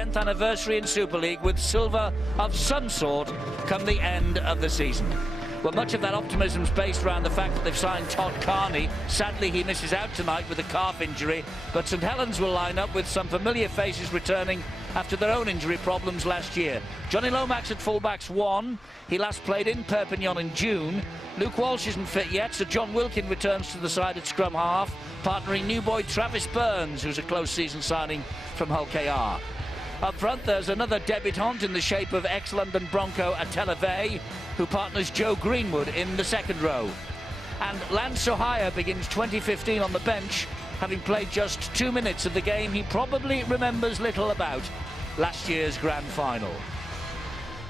10th anniversary in Super League with silver of some sort come the end of the season. Well, much of that optimism is based around the fact that they've signed Todd Carney. Sadly, he misses out tonight with a calf injury, but St Helens will line up with some familiar faces returning after their own injury problems last year. Johnny Lomax at fullback's one. He last played in Perpignan in June. Luke Walsh isn't fit yet, so John Wilkin returns to the side at scrum half, partnering new boy Travis Burns, who's a close season signing from Hull KR. Up front, there's another debutant in the shape of ex-London Bronco Ateleve, who partners Joe Greenwood in the second row. And Lance Sohaya begins 2015 on the bench, having played just 2 minutes of the game he probably remembers little about, last year's grand final.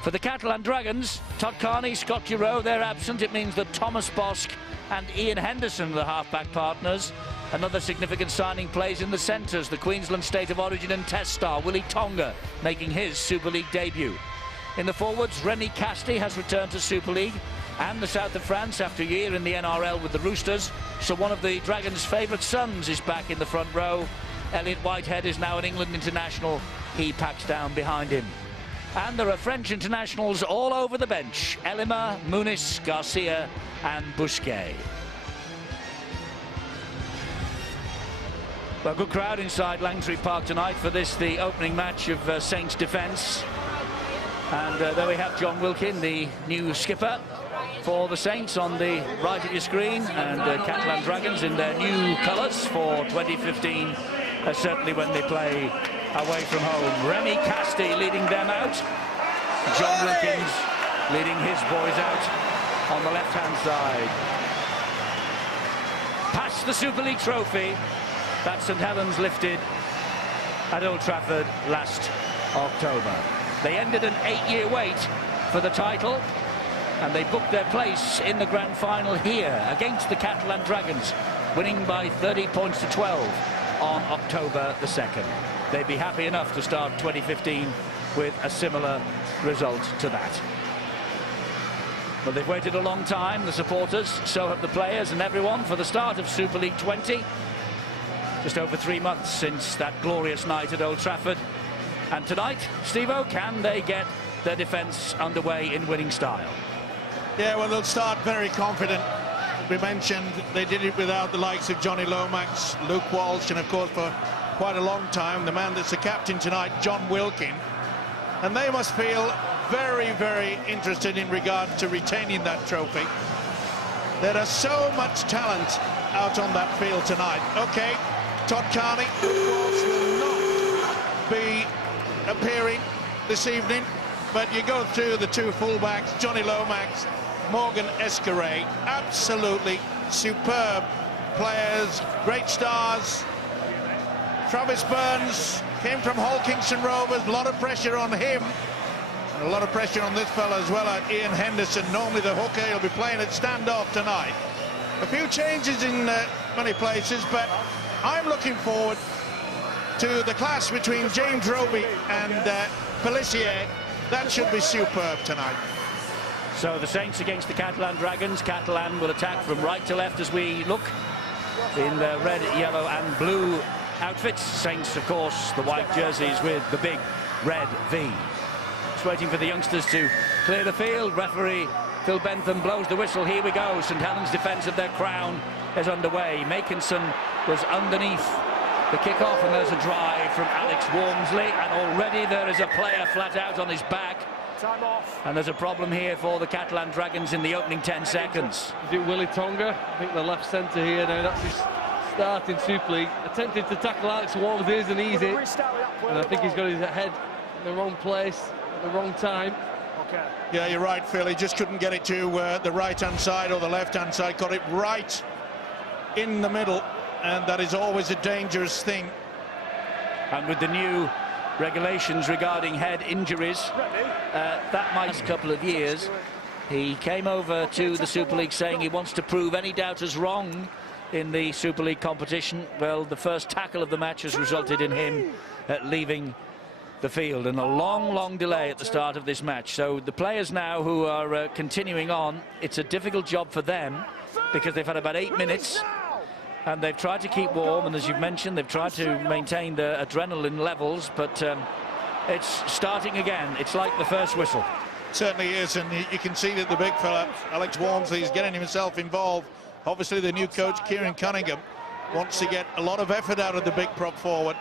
For the Catalan Dragons, Todd Carney, Scott Giroux, they're absent. It means that Thomas Bosk and Ian Henderson are the half-back partners. Another significant signing plays in the centres, the Queensland State of Origin and Test star Willie Tonga making his Super League debut. In the forwards, Remy Casti has returned to Super League and the south of France after a year in the NRL with the Roosters, so one of the Dragons' favourite sons is back in the front row. Elliot Whitehead is now an England international. He packs down behind him. And there are French internationals all over the bench: Elima, Muniz, Garcia and Bousquet. Well, good crowd inside Langtry Park tonight for this, the opening match of Saints defence. And there we have John Wilkin, the new skipper for the Saints, on the right of your screen, and Catalan Dragons in their new colours for 2015, certainly when they play away from home. Remy Casti leading them out. John Wilkins leading his boys out on the left-hand side. Past the Super League trophy that St Helens lifted at Old Trafford last October. They ended an 8-year wait for the title, and they booked their place in the grand final here against the Catalan Dragons, winning by 30 points to 12 on October the 2nd. They'd be happy enough to start 2015 with a similar result to that. But they've waited a long time, the supporters, so have the players and everyone, for the start of Super League 20. Just over 3 months since that glorious night at Old Trafford. And tonight, Steve-O, can they get their defence underway in winning style? Yeah, well, they'll start very confident. We mentioned they did it without the likes of Johnny Lomax, Luke Walsh, and of course for quite a long time, the man that's the captain tonight, John Wilkin. And they must feel very, very interested in regard to retaining that trophy. There is so much talent out on that field tonight. Okay, Todd Carney, Luke Walsh will not be appearing this evening, but you go through the two fullbacks, Johnny Lomax, Morgan Escaray, absolutely superb players, great stars. Travis Burns came from Hull Kingston Rovers, a lot of pressure on him, and a lot of pressure on this fella as well, Ian Henderson. Normally the hooker, he'll be playing at standoff tonight. A few changes in many places, but I'm looking forward to the clash between James Roby and Pelissier. That should be superb tonight. So the Saints against the Catalan Dragons. Catalan will attack from right to left as we look in the red, yellow and blue outfits. Saints, of course, the white jerseys with the big red V. Just waiting for the youngsters to clear the field. Referee Phil Bentham blows the whistle. Here we go. St Helens' defence of their crown is underway. Makinson was underneath the kick-off, and there's a drive from Alex Wormsley, and already there is a player flat out on his back. Time off. And there's a problem here for the Catalan Dragons in the opening 10 seconds. Is it Willie Tonga? I think the left centre here now. That's his start in Super League. Attempted to tackle Alex Wormsley isn't easy, and I think he's got his head in the wrong place at the wrong time. Okay. Yeah, you're right, Phil. He just couldn't get it to the right-hand side or the left-hand side. Got it right in the middle, and that is always a dangerous thing. And with the new regulations regarding head injuries, that might last a couple of years. He came over to the Super League saying he wants to prove any doubters wrong in the Super League competition. Well, the first tackle of the match has resulted in him leaving the field, and a long delay at the start of this match. So the players now who are continuing on, it's a difficult job for them because they've had about 8 minutes and they've tried to keep warm, and as you've mentioned, they've tried to maintain the adrenaline levels, but it's starting again. It's like the first whistle. Certainly is, and you can see that the big fella, Alex Walmsley, is getting himself involved. Obviously, the new coach, Kieran Cunningham, wants to get a lot of effort out of the big prop forward,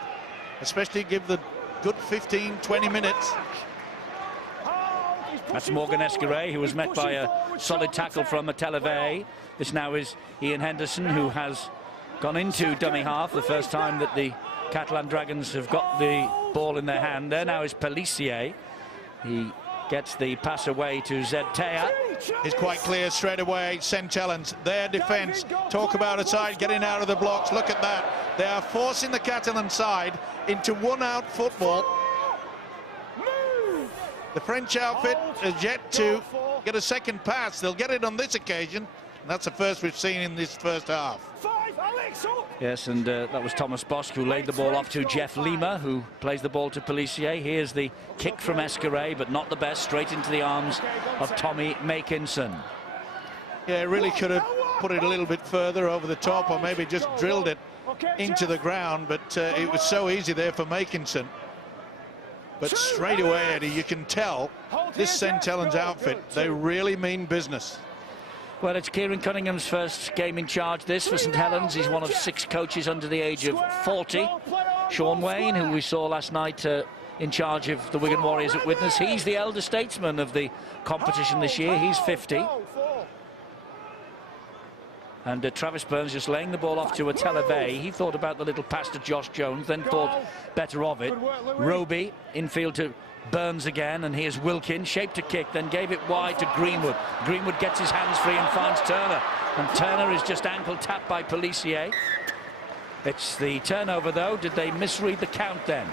especially give the good 15-20 minutes. That's Morgan Escaray, who was met by a solid tackle from Televe. This now is Ian Henderson, who has gone into dummy half, the first time that the Catalan Dragons have got the ball in their hand. There now is Pellissier. He gets the pass away to Zed Tea. It's quite clear straight away. St Helens, their defence, talk about a side getting out of the blocks. Look at that. They are forcing the Catalan side into one-out football. The French outfit has yet to get a second pass. They'll get it on this occasion, and that's the first we've seen in this first half. Yes, and that was Thomas Bosk, who laid the ball off to Jeff Lima, who plays the ball to Pellissier. Here's the kick from Escaray, but not the best, straight into the arms of Tommy Makinson. Yeah, really could have put it a little bit further over the top, or maybe just drilled it into the ground, but it was so easy there for Makinson. But straight away, Eddie, you can tell this St Helens outfit, they really mean business. Well, it's Kieran Cunningham's first game in charge, this, for St Helens. He's one of 6 coaches under the age of 40. Sean Wayne, who we saw last night in charge of the Wigan Warriors at Widnes, he's the elder statesman of the competition this year. He's 50. And Travis Burns just laying the ball off to Televe. He thought about the little pass to Josh Jones, then thought better of it. Roby infield to Burns again, and here's Wilkin, shaped to kick, then gave it wide to Greenwood. Greenwood gets his hands free and finds Turner, and Turner is just ankle tapped by Pellissier. It's the turnover, though. Did they misread the count then?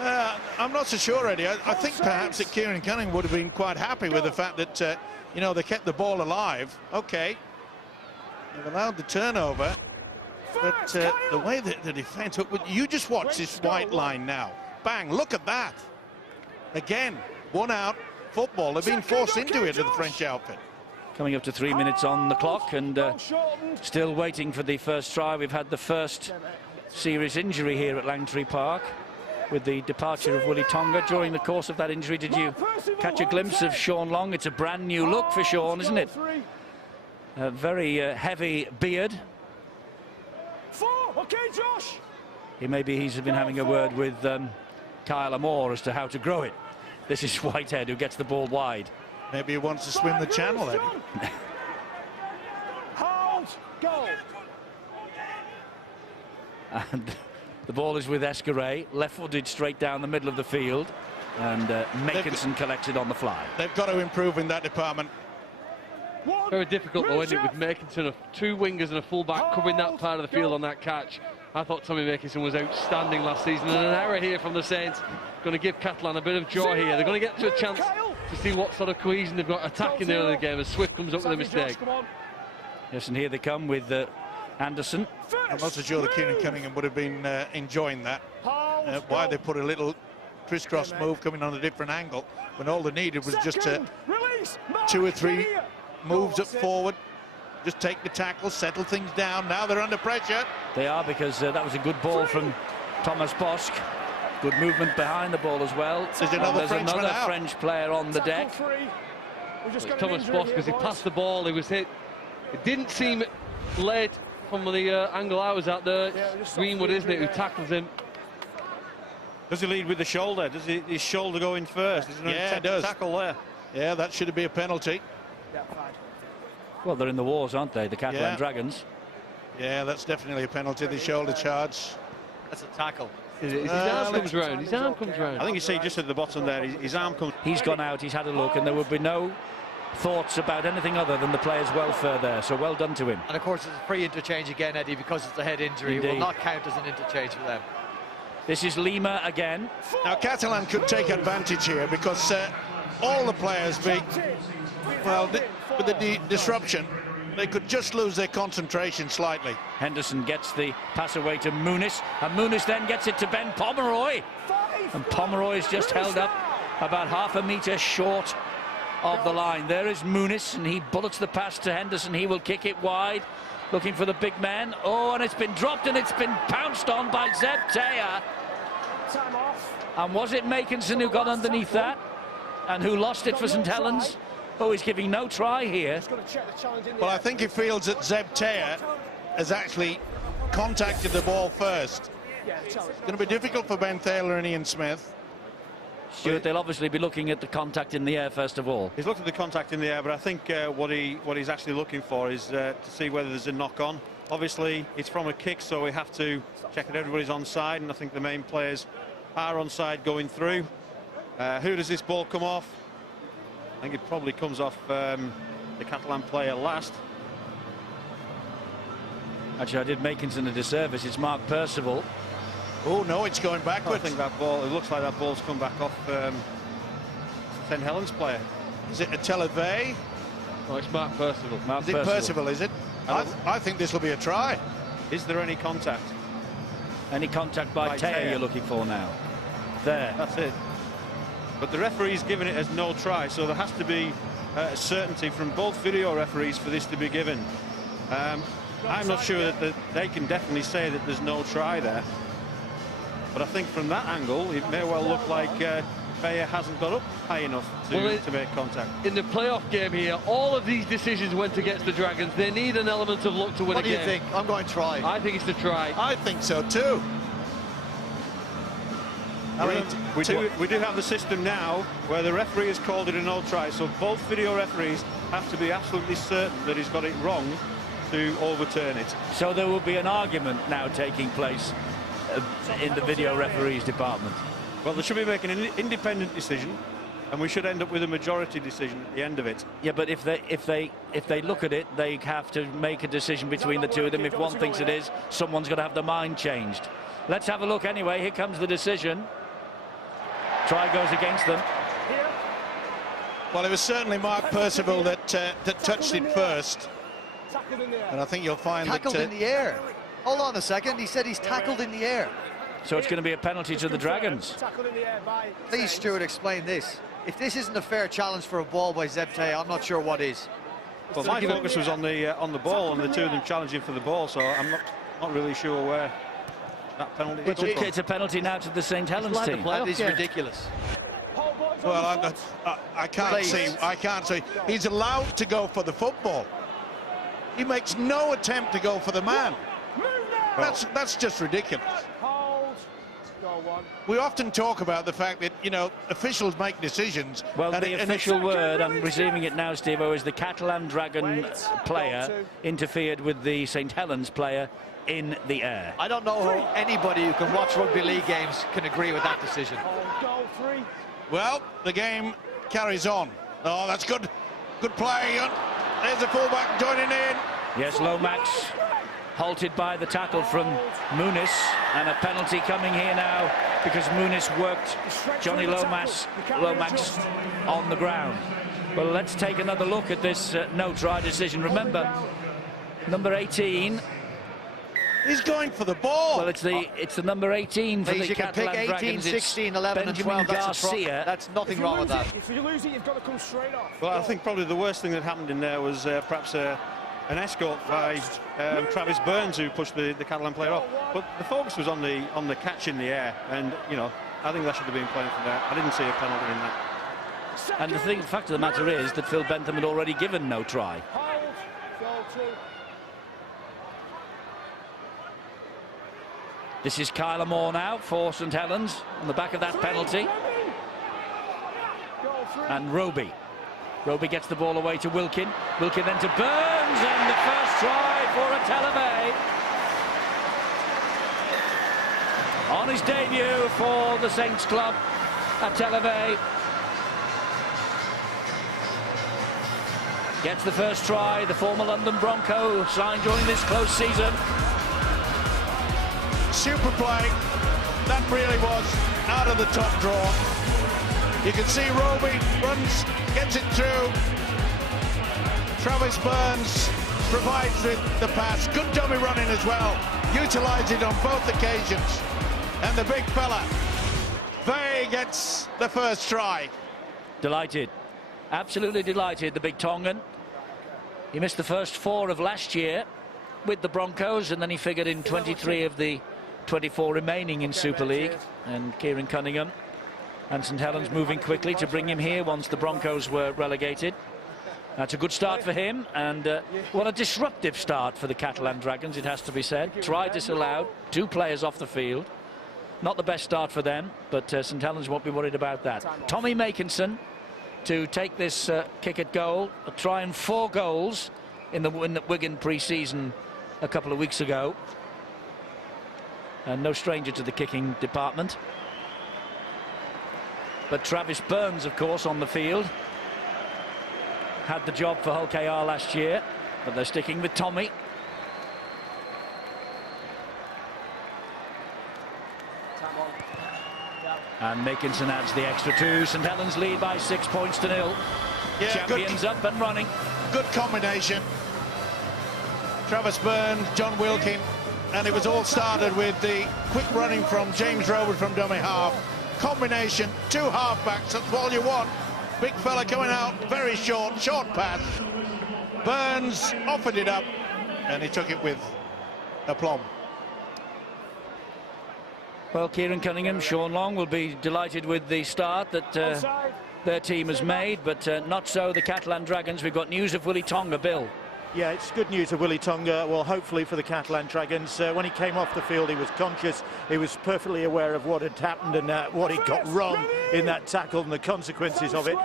I'm not so sure, Eddie. I think perhaps that Kieran Cunningham would have been quite happy with the fact that, you know, they kept the ball alive. Okay, they've allowed the turnover, but the way that the defence... You just watch this white line now. Bang, look at that. Again, one out football. They've been forced into it, the French outfit. Coming up to 3 minutes on the clock, and still waiting for the first try. We've had the first serious injury here at Langtree Park with the departure of Willie Tonga. During the course of that injury, did you catch a glimpse of Sean Long? It's a brand new look for Sean, isn't it? A very heavy beard. Okay, Josh. Maybe he's been having a word with Kyle Amor as to how to grow it. This is Whitehead, who gets the ball wide. Maybe he wants to swim the channel, Eddie. Hold, go. And the ball is with Escaray, left-footed straight down the middle of the field, and Makinson collects it on the fly. They've got to improve in that department. Very difficult, though, isn't it, with Makinson, 2 wingers and a full-back covering that part of the field on that catch. I thought Tommy Makinson was outstanding last season, and an error here from the Saints going to give Catalan a bit of joy here. They're going to get to a chance to see what sort of cohesion they've got attacking the other game as Swift comes up with a mistake. Yes, and here they come with Anderson. I'm not so sure that Kieran Cunningham would have been enjoying that. Why they put a little crisscross move coming on a different angle when all they needed was just 2 or 3 moves up forward. Just take the tackle, settle things down. Now they're under pressure. They are, because that was a good ball from Thomas Bosk. Good movement behind the ball as well. There's another French player on the deck. Thomas Bosk, as he passed the ball, he was hit. It didn't seem late from the angle I was at there. Greenwood, isn't it, who tackles him. Does he lead with the shoulder? Does his shoulder go in first? Yeah, it does. Tackle there. Yeah, that should be a penalty. Well, they're in the wars, aren't they, the Catalan Dragons? Yeah, that's definitely a penalty, the shoulder charge. That's a tackle. His arm comes round. His arm comes round. I think you see just at the bottom there, his arm comes... He's gone out, he's had a look, and there would be no thoughts about anything other than the player's welfare there, so well done to him. And of course it's a free interchange again, Eddie, because it's a head injury. It will not count as an interchange for them. This is Lima again. Now Catalan could take advantage here because all the players with the disruption, they could just lose their concentration slightly. Henderson gets the pass away to Muniz, and Muniz then gets it to Ben Pomeroy. And Pomeroy is just held up about half a metre short of the line. There is Muniz, and he bullets the pass to Henderson. He will kick it wide, looking for the big man. Oh, and it's been dropped, and it's been pounced on by Zeb Tea. And was it Makinson who got underneath that and who lost it for St Helens? Oh, he's giving no try here. Well, I think he feels that Zeb Taylor has actually contacted the ball first. It's going to be difficult for Ben Thaler and Ian Smith. Stuart, they'll obviously be looking at the contact in the air first of all. He's looked at the contact in the air, but I think what he's actually looking for is to see whether there's a knock-on. Obviously, it's from a kick, so we have to check that everybody's onside, and I think the main players are onside going through. Who does this ball come off? I think it probably comes off the Catalan player last. Actually, I did Makinson a disservice. It's Mark Percival. Oh, no, it's going backwards. I think that ball, it looks like that ball's come back off St Helens player. Is it a Televay? Oh, it's Mark Percival. Mark Is it Percival, is it? I think this will be a try. Is there any contact? Any contact by Taylor you're looking for now? There. That's it. But the referee's given it as no try, so there has to be certainty from both video referees for this to be given. I'm not sure that they can definitely say that there's no try there. But I think from that angle, it may well look like Bayer hasn't got up high enough to make contact. In the playoff game here, all of these decisions went against the Dragons. They need an element of luck to win a game. What do you think? I'm going to try. I think it's the try. I think so too. We do have the system now where the referee has called it a no try, so both video referees have to be absolutely certain that he's got it wrong to overturn it. So there will be an argument now taking place in the video referees department. Well, they should be making an independent decision, and we should end up with a majority decision at the end of it. Yeah, but if they look at it, they have to make a decision between the two of them. If one thinks it is, someone's got to have their mind changed. Let's have a look anyway. Here comes the decision. Try goes against them. Well, it was certainly Mark Percival that touched it first. And I think you'll find tackled that... in the air. Hold on a second. He said he's tackled in the air. So it's going to be a penalty to the Dragons. Please, Stuart, explain this. If this isn't a fair challenge for a ball by Zeb Taylor, I'm not sure what is. Well, my focus was on the ball and the two of them challenging for the ball, so I'm not really sure where that penalty is. It's a penalty now to the St Helens team. That is ridiculous. Well, I can't see. He's allowed to go for the football. He makes no attempt to go for the man. That's just ridiculous. We often talk about the fact that, you know, officials make decisions. Well, the official word, I'm receiving it now, Steve-O, is the Catalan Dragon player interfered with the St Helens player in the air. I don't know how anybody who can watch rugby league games can agree with that decision. Well, the game carries on. Oh, that's good. Good play. There's the fullback joining in. Yes, Lomax halted by the tackle from Muniz, and a penalty coming here now because Muniz worked Johnny Lomax on the ground. Well, let's take another look at this no-try decision. Remember, number 18. He's going for the ball. Well, it's the number 18 for the Catalan Dragons. 18, 16, 11 and 12. That's nothing wrong with that. If you lose it, you've got to come straight off. Well, I think probably the worst thing that happened in there was perhaps an escort by Travis Burns, who pushed the Catalan player off. But the focus was on the catch in the air, and you know, I think that should have been playing from there. I didn't see a penalty in that. And the fact of the matter is that Phil Bentham had already given no try. This is Kyler Moore now for St Helens on the back of that penalty. And Roby gets the ball away to Wilkin. Wilkin then to Burns, and the first try for a Televay. On his debut for the Saints club at Televay. Gets the first try, the former London Bronco signed during this close season. Super play. That really was out of the top draw. You can see Roby runs, gets it through. Travis Burns provides the pass. Good dummy running as well. Utilised it on both occasions. And the big fella, Vey, gets the first try. Delighted. Absolutely delighted, the big Tongan. He missed the first 4 of last year with the Broncos, and then he figured in 23 of the 24 remaining in Super League, and Kieran Cunningham and St Helens moving quickly to bring him here once the Broncos were relegated. That's a good start for him, and what a disruptive start for the Catalan Dragons, it has to be said. Try disallowed, 2 players off the field. Not the best start for them, but St Helens won't be worried about that. Tommy Makinson to take this kick at goal, trying 4 goals in the Wigan pre-season a couple of weeks ago, and no stranger to the kicking department. But Travis Burns, of course, on the field, had the job for Hull KR last year, but they're sticking with Tommy. And Makinson adds the extra 2. St Helens lead by 6 points to 0. Yeah, Champions up and running. Good combination. Travis Burns, John Wilkin, and it was all started with the quick running from James Roberts from dummy half. Combination, 2 half-backs, that's all you want. Big fella coming out, very short pass. Burns offered it up, and he took it with aplomb. Well, Kieran Cunningham, Sean Long will be delighted with the start that their team has made, but not so the Catalan Dragons. We've got news of Willie Tonga, Bill. Yeah, it's good news of Willie Tonga. Well, hopefully for the Catalan Dragons. When he came off the field, he was conscious. He was perfectly aware of what had happened and what he got wrong in that tackle and the consequences of it.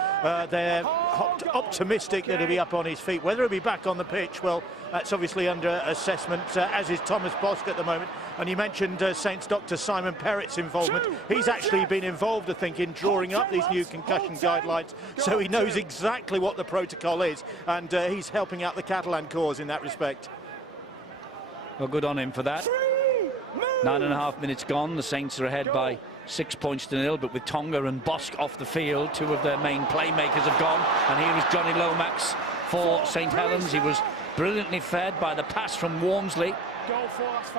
They're optimistic that he'll be up on his feet. Whether he'll be back on the pitch, well, that's obviously under assessment, as is Thomas Bosk at the moment. And you mentioned Saints Dr. Simon Perrett's involvement. He's actually been involved, I think, in drawing up these new concussion guidelines, so he knows exactly what the protocol is, and he's helping out the Catalan cause in that respect. Well, good on him for that. 9.5 minutes gone. The Saints are ahead by 6 points to 0, but with Tonga and Bosk off the field, 2 of their main playmakers have gone. And here is Johnny Lomax for St Helens. He was brilliantly fed by the pass from Wormsley.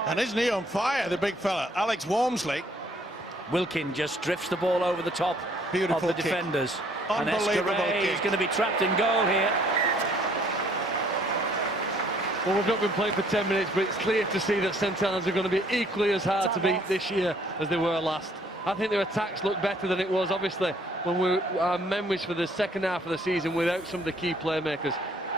And isn't he on fire, the big fella, Alex Wormsley? Wilkin just drifts the ball over the top Beautiful of the kick. defenders. And Unbelievable Escaré kick. is going to be trapped in goal here. Well, we've not been playing for 10 minutes, but it's clear to see that St Helens are going to be equally as hard to beat this year as they were last. I think their attacks look better than it was, obviously, when our memories for the second half of the season without some of the key playmakers.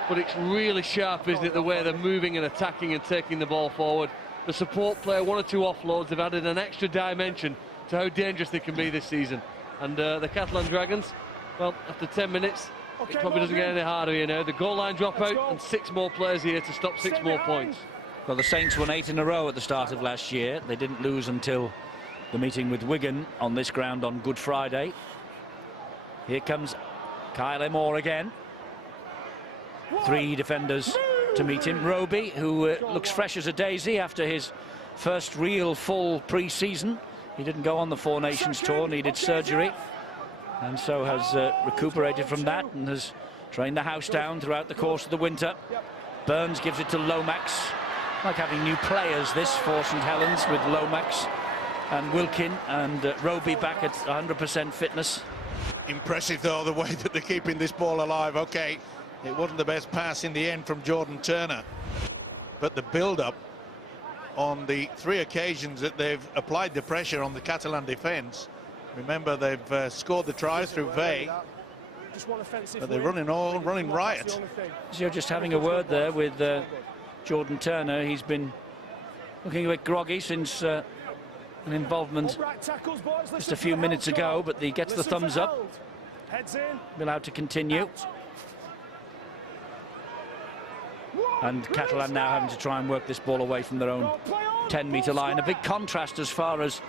But it's really sharp, isn't it, the way they're moving and attacking and taking the ball forward. The support player, 1 or 2 offloads, have added an extra dimension to how dangerous they can be this season. And the Catalan Dragons, well, after 10 minutes, it probably doesn't get any harder, you know. The goal line drop out and 6 more players here to stop 6 more points. Well, the Saints won 8 in a row at the start of last year. They didn't lose until the meeting with Wigan on this ground on Good Friday. Here comes Kyle Moore again. 3 defenders to meet him. Roby, who looks fresh as a daisy after his first real full pre-season. He didn't go on the 4 Nations tour, needed surgery, and so has recuperated from that and has trained the house down throughout the course of the winter. Burns gives it to Lomax. Like having new players, this, for St Helens, with Lomax and Wilkin and Roby back at 100% fitness. Impressive, though, the way that they're keeping this ball alive. Okay, it wasn't the best pass in the end from Jordan Turner, but the build-up on the 3 occasions that they've applied the pressure on the Catalan defence. Remember, they've scored the try through Vey, but they're running riot. So you're just having a word there with Jordan Turner. He's been looking a bit groggy since an involvement just a few minutes ago, but he gets the thumbs up. Be allowed to continue. And Catalan now having to try and work this ball away from their own 10-metre line. A big contrast as far as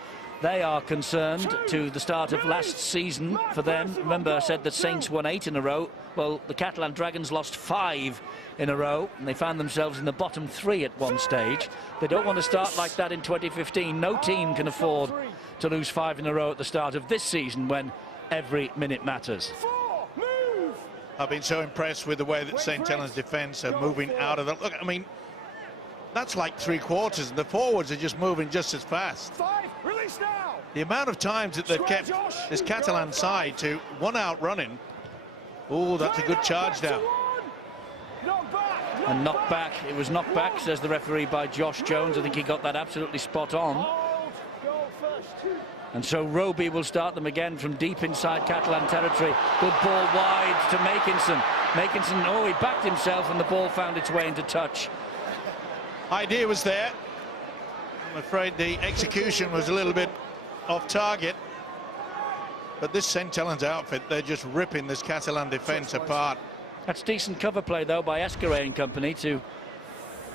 they are concerned to the start of last season for them. Remember, I said that Saints won 8 in a row. Well, the Catalan Dragons lost 5 in a row, and they found themselves in the bottom 3 at one stage. They don't want to start like that in 2015. No team can afford to lose 5 in a row at the start of this season when every minute matters. I've been so impressed with the way that St Helens defence are moving out of the... Look, I mean, that's like 3/4, and the forwards are just moving just as fast. The amount of times that they've kept this Catalan side to 1 out running. Oh, that's a good charge down. And knocked back. It was knocked back, says the referee, by Josh Jones. I think he got that absolutely spot on. And so Roby will start them again from deep inside Catalan territory. Good ball wide to Makinson. Makinson, oh, he backed himself and the ball found its way into touch. Idea was there. I'm afraid the execution was a little bit off target. But this St. Helens outfit, they're just ripping this Catalan defence apart. That's decent cover play, though, by Escaray and company to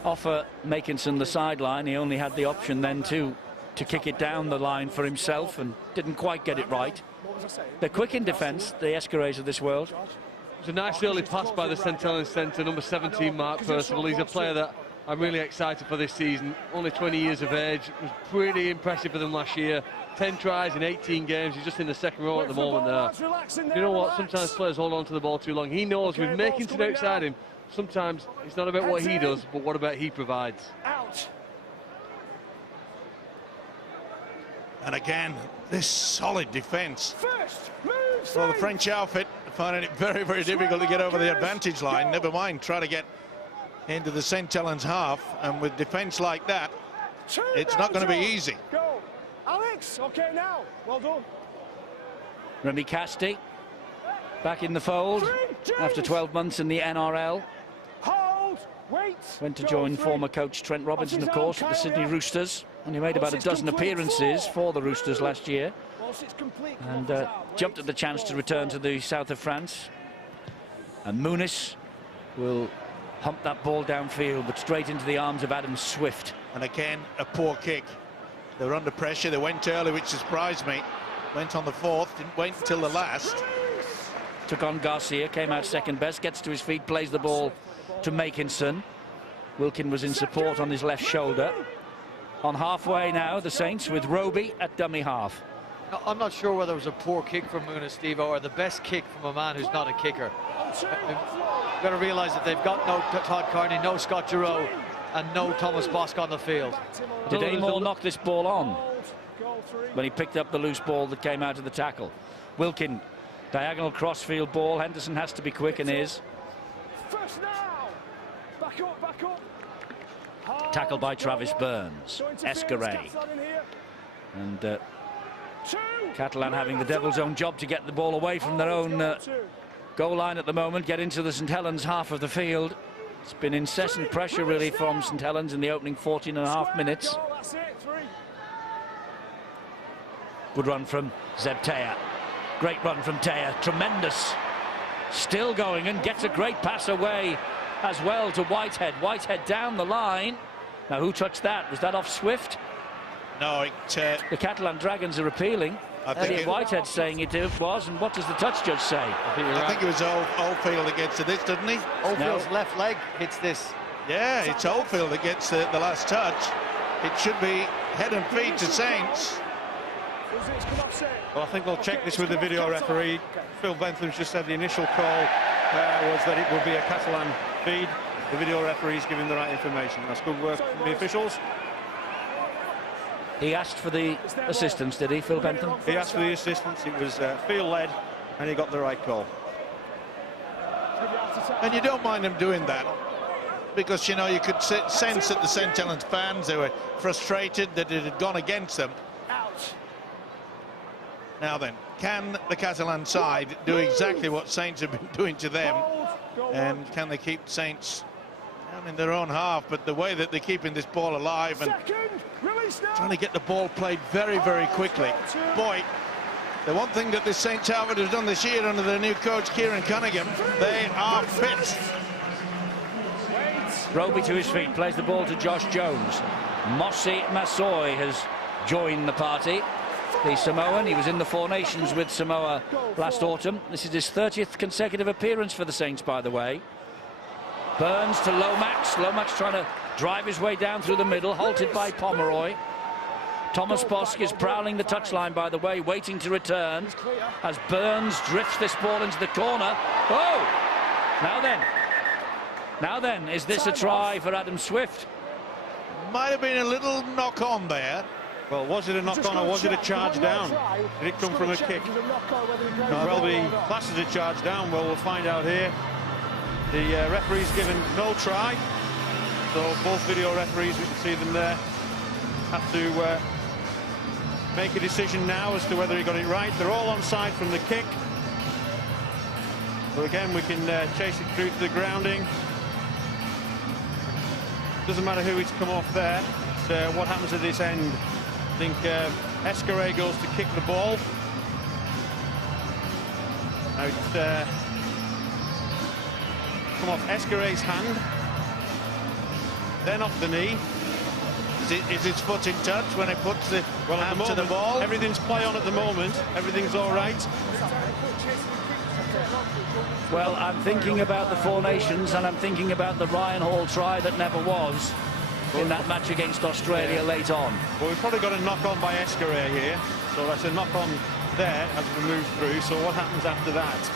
offer Makinson the sideline. He only had the option then to kick it down the line for himself and didn't quite get it right. They're quick in defence, the Escarays of this world. It was a nice early pass by the St. Helens centre, number 17, Mark Percival. He's a player that I'm really excited for this season. Only 20 years of age. It was pretty impressive for them last year. 10 tries in 18 games. He's just in the second row at the moment there. You know what? Sometimes players hold on to the ball too long. He knows with Makinson outside him, sometimes it's not about what he does, but what about he provides. Out. And again, this solid defence. Well, the French outfit finding it very, very difficult to get over the advantage line. Never mind try to get into the St. Helens half, and with defence like that, it's not going to be easy. Go, Alex. Okay, now. Well done. Remy Casti back in the fold after 12 months in the NRL. Hold. Wait. Went to join former coach Trent Robinson, of course, at the Sydney Roosters. And he made about a dozen appearances for the Roosters last year. And jumped at the chance to return to the south of France. And Muniz will hump that ball downfield, but straight into the arms of Adam Swift. And again, a poor kick. They were under pressure. They went early, which surprised me. Went on the fourth, didn't wait until the last. Took on Garcia, came out second best, gets to his feet, plays the ball to Makinson. Wilkin was in support on his left shoulder. On halfway now, the Saints with Roby at dummy half. I'm not sure whether it was a poor kick from Muniz, Steve, or the best kick from a man who's not a kicker. You've got to realise that they've got no Todd Carney, no Scott Giroux, and no Thomas Bosk on the field. Did Amor knock this ball on when he picked up the loose ball that came out of the tackle? Wilkin, diagonal crossfield ball. Henderson has to be quick and is. First now. Back up, back up. Tackled by Travis Burns. Escaray. And Catalan having the devil's own job to get the ball away from their own goal line at the moment, get into the St. Helens half of the field. It's been incessant pressure really from St. Helens in the opening 14.5 minutes. Good run from Zeb Teya. Great run from Teya, tremendous. Still going and gets a great pass away as well to Whitehead. Whitehead down the line. Now who touched that? Was that off Swift? No, the Catalan Dragons are appealing. I think Whitehead saying it was, and what does the touch judge say? I think it was Oldfield that gets to this, doesn't he? Oldfield's left leg hits this. Yeah, it's Oldfield that gets the last touch. It should be head and feet to Saints. Well, I think we'll check this with the video referee. Phil Bentham's just said the initial call was that it would be a Catalan feed. The video referee's giving the right information. That's good work from the officials. He asked for the assistance, did he, Phil Bentham? He asked for the assistance. It was field-led, and he got the right call. And you don't mind them doing that, because, you know, you could sense that the St. Helens fans, they were frustrated that it had gone against them. Now then, can the Catalan side do exactly what Saints have been doing to them? And can they keep Saints down in their own half? But the way that they're keeping this ball alive and trying to get the ball played very, very quickly. Boy, the one thing that this Saints outfit has done this year under their new coach, Kieran Cunningham, they are fit. Roby to his feet, plays the ball to Josh Jones. Mossy Masoi has joined the party. The Samoan, he was in the Four Nations with Samoa last autumn. This is his 30th consecutive appearance for the Saints, by the way. Burns to Lomax. Lomax trying to drive his way down through the middle, halted by Pomeroy. Thomas Bosk is prowling the touchline, by the way, waiting to return as Burns drifts this ball into the corner. Oh! Now then, is this a try for Adam Swift? Might have been a little knock on there. Well, was it a knock-on or was it a charge down? Did it come from a kick? Could well be classed as a charge down. Well, we'll find out here. The referee's given no try. So both video referees, we can see them there, have to make a decision now as to whether he got it right. They're all onside from the kick. So again, we can chase it through to the grounding. Doesn't matter who it's come off there. It's, what happens at this end. I think Escaré goes to kick the ball. Now it's come off Escaré's hand, then off the knee. Is his foot in touch when he puts the hand to the ball? Everything's play on at the moment. Everything's all right. Well, I'm thinking about the Four Nations, and I'm thinking about the Ryan Hall try that never was in that match against Australia late on. Well, we've probably got a knock-on by Escaré here, so that's a knock-on there as we move through. So what happens after that?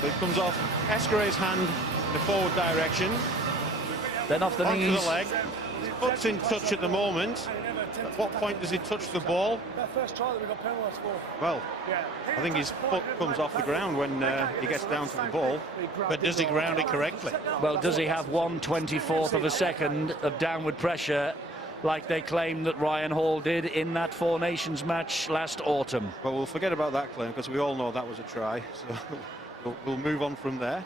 So it comes off Escaré's hand in the forward direction. Then off the onto knees. the leg. His foot's in touch at the moment. At what point does he touch the ball? Well, I think his foot comes off the ground when he gets down to the ball. But does he ground it correctly? Well, does he have 1/24th of a second of downward pressure like they claim that Ryan Hall did in that Four Nations match last autumn? Well, we'll forget about that claim because we all know that was a try. So we'll move on from there.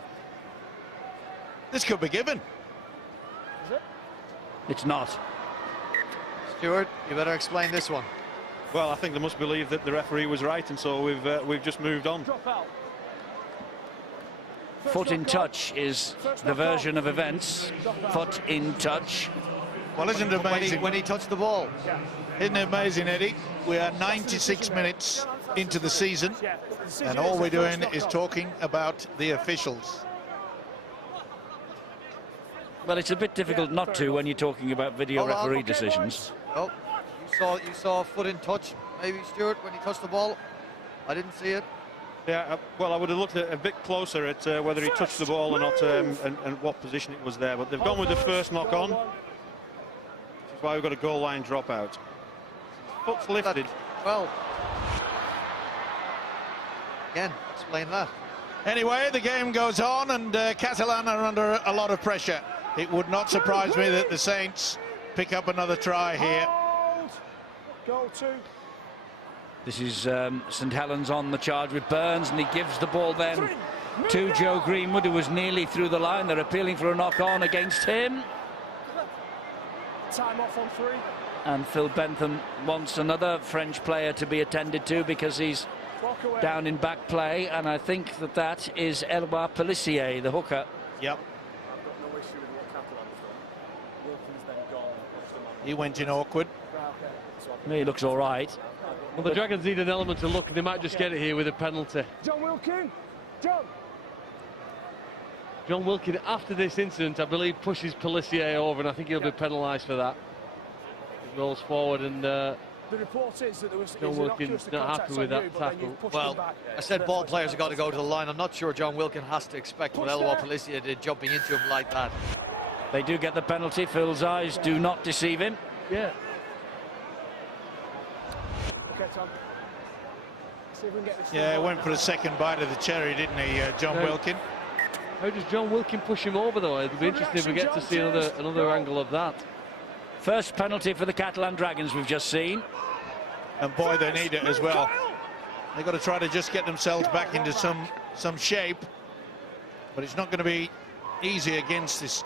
This could be given. It's not. Stuart, you better explain this one. Well, I think they must believe that the referee was right, and so we've just moved on. Foot in touch is the version of events. Foot in touch. Well, isn't it amazing? When he touched the ball. Isn't it amazing, Eddie? We are 96 minutes into the season, and all we're doing is talking about the officials. Well, it's a bit difficult not to when you're talking about video referee decisions. Oh, you saw a foot in touch, maybe, Stuart, when he touched the ball. I didn't see it. Yeah, well, I would have looked a bit closer at whether he touched the ball or not, and what position it was there. But they've gone with the first knock-on, which is why we've got a goal line dropout. Foot's lifted. Well, again, explain that. Anyway, the game goes on, and Catalan are under a lot of pressure. It would not surprise me that the Saints pick up another try here. Goal 2. This is St Helens on the charge with Burns, and he gives the ball then to Joe Greenwood, who was nearly through the line. They're appealing for a knock-on against him. Time off on 3. And Phil Bentham wants another French player to be attended to because he's down in back play, and I think that is Eloi Pellissier, the hooker. Yep. He went in awkward. He looks all right. Well, the Dragons need an element of luck. They might just get it here with a penalty. John Wilkin. John Wilkin, after this incident, I believe, pushes Pellissier over, and I think he'll be penalised for that. He rolls forward, and the report is that there was John Wilkin's not happy with that tackle. Well, I said ball players have got to go to the line. I'm not sure John Wilkin has to expect what Eloi Pellissier did, jumping into him like that. They do get the penalty. Phil's eyes do not deceive him. Yeah. Okay, Tom. See if we can get this. Yeah, went for a second bite of the cherry, didn't he, John Wilkin? How does John Wilkin push him over, though? It'll be interesting if we get to see another angle of that. First penalty for the Catalan Dragons we've just seen. And boy, they need it as well. They've got to try to just get themselves back into some shape, but it's not going to be easy against this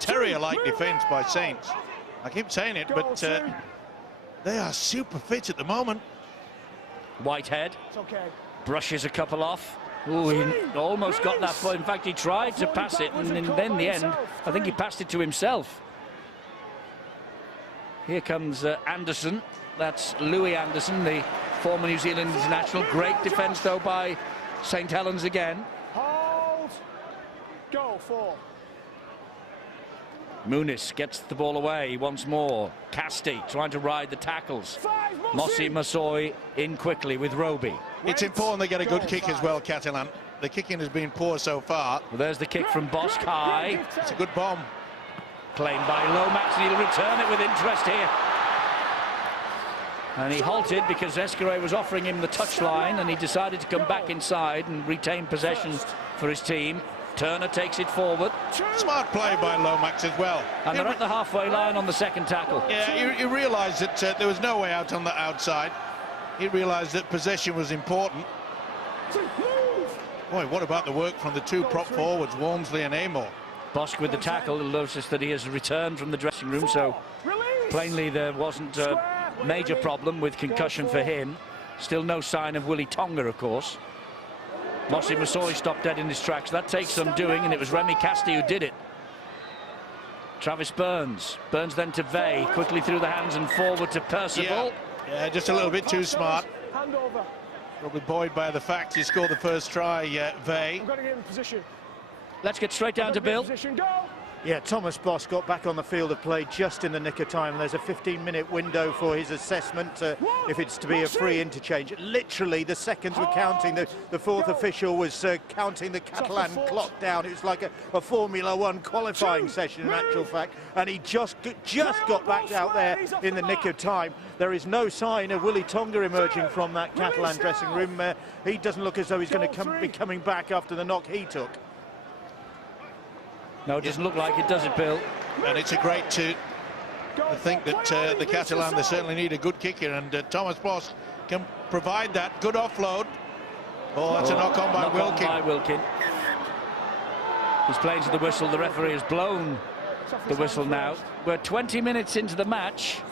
terrier-like defence by Saints. I keep saying it, but they are super fit at the moment. Whitehead Okay. brushes a couple off. Ooh, he almost got that, but in fact he tried to pass it, and then in the end I think he passed it to himself. Here comes Anderson. That's Louis Anderson, the former New Zealand international. Great defence though by St Helens again. Hold. Goal 4. Muniz gets the ball away once more. Casti trying to ride the tackles. Mossy Masoi in quickly with Roby. It's important they get a good kick as well, Catalan. The kicking has been poor so far. Well, there's the kick from Bosk high. It's a good bomb. Claimed by Lomax, and he'll return it with interest here. And he halted because Escaré was offering him the touchline, and he decided to come back inside and retain possession for his team. Turner takes it forward. Smart play by Lomax as well. And they're at the halfway line on the second tackle. Yeah, he realised that there was no way out on the outside. He realised that possession was important. Boy, what about the work from the two prop forwards, Walmsley and Amor? Bosk with the tackle. You'll notice that he has returned from the dressing room, so plainly there wasn't a major problem with concussion for him. Still no sign of Willie Tonga, of course. Mossy Masoi stopped dead in his tracks. That takes some doing, and it was Remy Casti who did it. Travis Burns. Burns then to Vey. Quickly through the hands and forward to Percival. Yeah, just a little bit too smart. Probably buoyed by the fact he scored the first try, Vey. Let's get straight down to Bill. Yeah, Thomas Bosk got back on the field of play just in the nick of time. There's a 15-minute window for his assessment if it's to be a free interchange. Literally, the seconds were counting. The fourth official was counting the Catalan clock down. It was like a Formula One qualifying session in actual fact. And he just got back out there in the nick of time. There is no sign of Willie Tonga emerging from that Catalan dressing room. He doesn't look as though he's going to be coming back after the knock he took. No, it doesn't look like it, does it, Bill? And it's a great to think that the Catalan, they certainly need a good kicker, and Thomas Bosk can provide that. Good offload. Oh, that's a knock-on by Wilkin. He's playing to the whistle. The referee has blown the whistle now. We're 20 minutes into the match.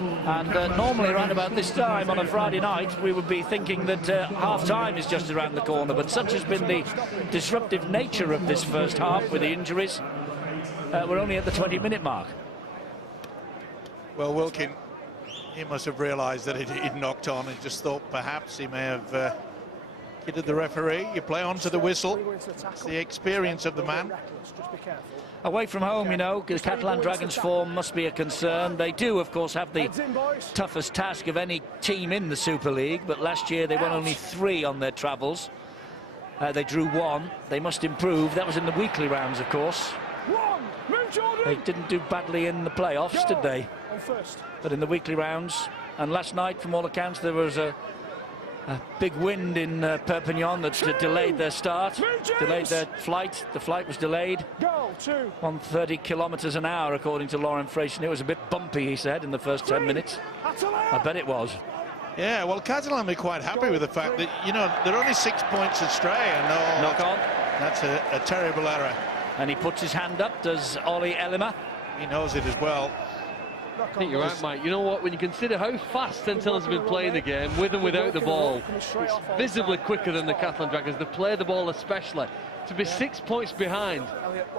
And normally around about this time on a Friday night we would be thinking that half-time is just around the corner, but such has been the disruptive nature of this first half with the injuries. We're only at the 20-minute mark. Well, Wilkin, he must have realised that he'd knocked on and just thought perhaps he may have kidded the referee. You play on to the whistle. It's the experience of the man. Away from home, you know, the Catalan Dragons' form must be a concern. They do, of course, have the toughest task of any team in the Super League, but last year they won only 3 on their travels. They drew 1. They must improve. That was in the weekly rounds, of course. They didn't do badly in the playoffs, did they? But in the weekly rounds. And last night, from all accounts, there was a big wind in Perpignan that delayed their start, delayed their flight. The flight was delayed. 130 kilometres an hour, according to Laurent Freycinet. It was a bit bumpy, he said, in the first 10 minutes. I bet it was. Yeah, well, Catalan are quite happy with the fact that, you know, they're only 6 points astray. And knock on. That's a terrible error. And he puts his hand up, does Ollie Elima. He knows it as well. I think you're right, Mike. You know what? When you consider how fast St Helens have been playing the game, with and without the ball, it's visibly quicker than the Catalan Dragons. They play the ball especially. To be 6 points behind,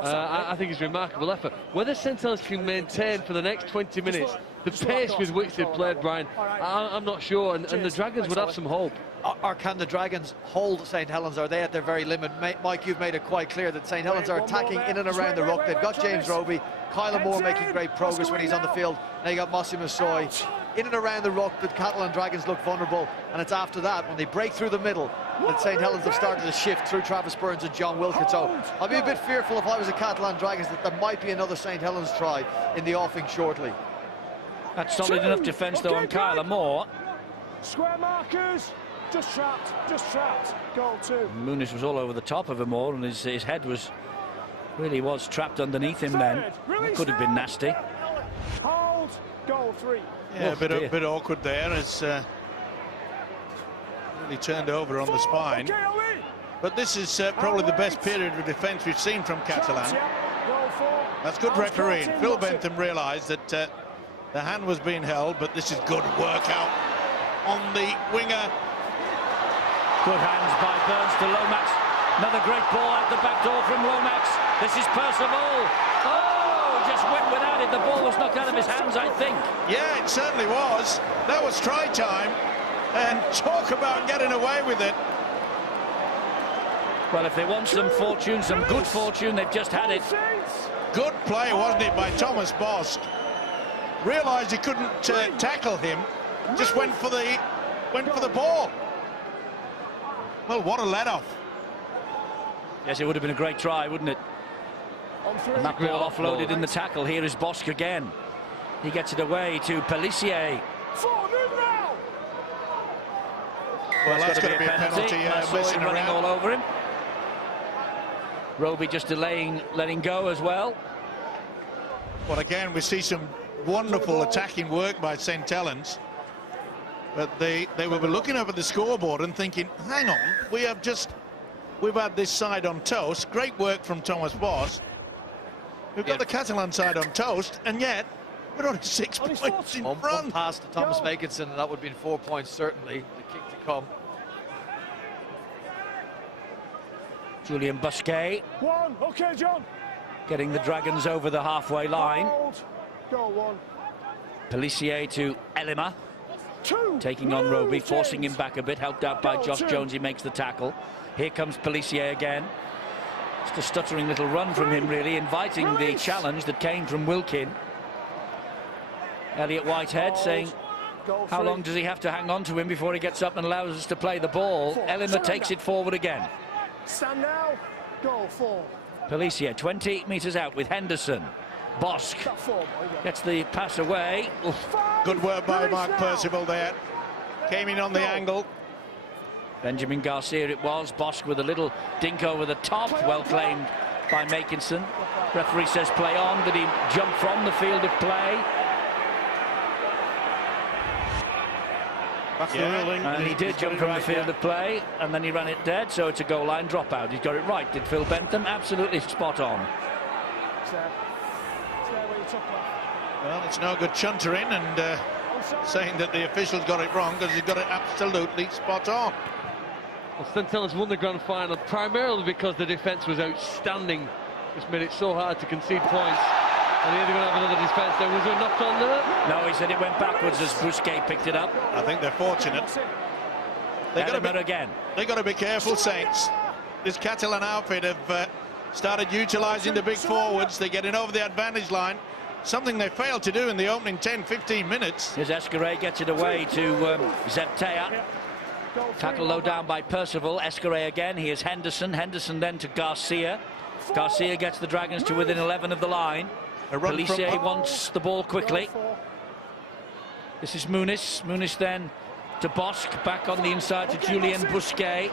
I think is a remarkable effort. Whether St Helens can maintain for the next 20 minutes the pace with which they've played, Brian, I'm not sure. And the Dragons would have some hope. Or can the Dragons hold St Helens? Are they at their very limit? Mike, you've made it quite clear that St Helens are attacking in and around the ruck. They've got James Roby, Kyler Moore making great progress when he's on the field. Now you got Mossy Masoi. In and around the ruck, the Catalan Dragons look vulnerable, and it's after that, when they break through the middle, that St Helens have started to shift through Travis Burns and John Wilkins. So I'd be a bit fearful if I was a Catalan Dragons that there might be another St Helens try in the offing shortly. That's solid enough defence, though, on Kyler Moore. Square markers. Just trapped. Goal 2. Muniz was all over the top of him all, and his head was trapped underneath him then. It could have been nasty. Hold. Goal 3. Yeah, a bit awkward there as really turned over on the spine. But this is probably the best period of defence we've seen from Catalan. That's good refereeing. Phil Bentham realised that the hand was being held, but this is good work out on the winger. Good hands by Burns to Lomax. Another great ball out the back door from Lomax. This is Percival. Oh, just went without it. The ball was knocked out of his hands, I think. Yeah, it certainly was. That was try time. And talk about getting away with it. Well, if they want some fortune, some good fortune, they've just had it. Good play, wasn't it, by Thomas Bosk? Realised he couldn't tackle him. Just went for the ball. Well, what a let-off. Yes, it would have been a great try, wouldn't it? And that ball offloaded in the tackle. Here is Bosk again. He gets it away to Pellissier. Well, that's going to be a penalty. Running all over him. Roby just delaying, letting go as well. Well, again, we see some wonderful attacking work by St. Helens. But they will be looking up at the scoreboard and thinking, hang on, we've had this side on toast. Great work from Thomas Boss. We've got the Catalan side on toast, and yet we're only 6 points in front. One pass to Thomas Makinson, and that would have been 4 points, certainly. The kick to come. Julian Busquet. One, okay, John. Getting the Dragons over the halfway line. Hold. Go one. Pelissier to Elima. Two. Taking on Roby, forcing him James. back a bit, helped out by Go, Josh two. Jones. He makes the tackle. Here comes Pelissier again. Just a stuttering little run from him, really, inviting the Release. challenge that came from Wilkin. Elliot Whitehead Hold. saying, Go how three. long does he have to hang on to him before he gets up and allows us to play the ball? Four. Elima Surrender. takes it forward again. Stand now. Go 4. Pelissier 20 metres out with Henderson. Bosk That 4, boy. Go. gets the pass away. Oof. 5. Good work by Release Mark now. Percival there. Came in on the angle. Benjamin Garcia it was. Bosk with a little dink over the top. Well claimed by Makinson. Referee says play on. Did he jump from the field of play? That's the Yeah. ruling. And he did He's got jump it from right, the field yeah. of play, and then he ran it dead, so it's a goal line dropout. He's got it right. Did Phil Bentham? Absolutely spot on. Stay where you took off. Well, it's no good chuntering and saying that the officials got it wrong, because he's got it absolutely spot on. Well, St. Helens won the grand final primarily because the defence was outstanding. Just made it so hard to concede points. And they're going to have another defence there. Was there a knock on there? No, he said it went backwards as Busquet picked it up. I think they're fortunate. They got Elima again. They got to be careful, Saints. This Catalan outfit have started utilising the big forwards. They're getting over the advantage line, something they failed to do in the opening 10-15 minutes. Here's Escaré, gets it away to Zeptea. Tackle low down by Percival. Escaré again. Here's Henderson. Henderson then to Garcia. Garcia gets the Dragons to within 11 of the line. A run from- Pelissier wants the ball quickly. This is Muniz. Muniz then to Bosk. Back on the inside to Julian Busquet.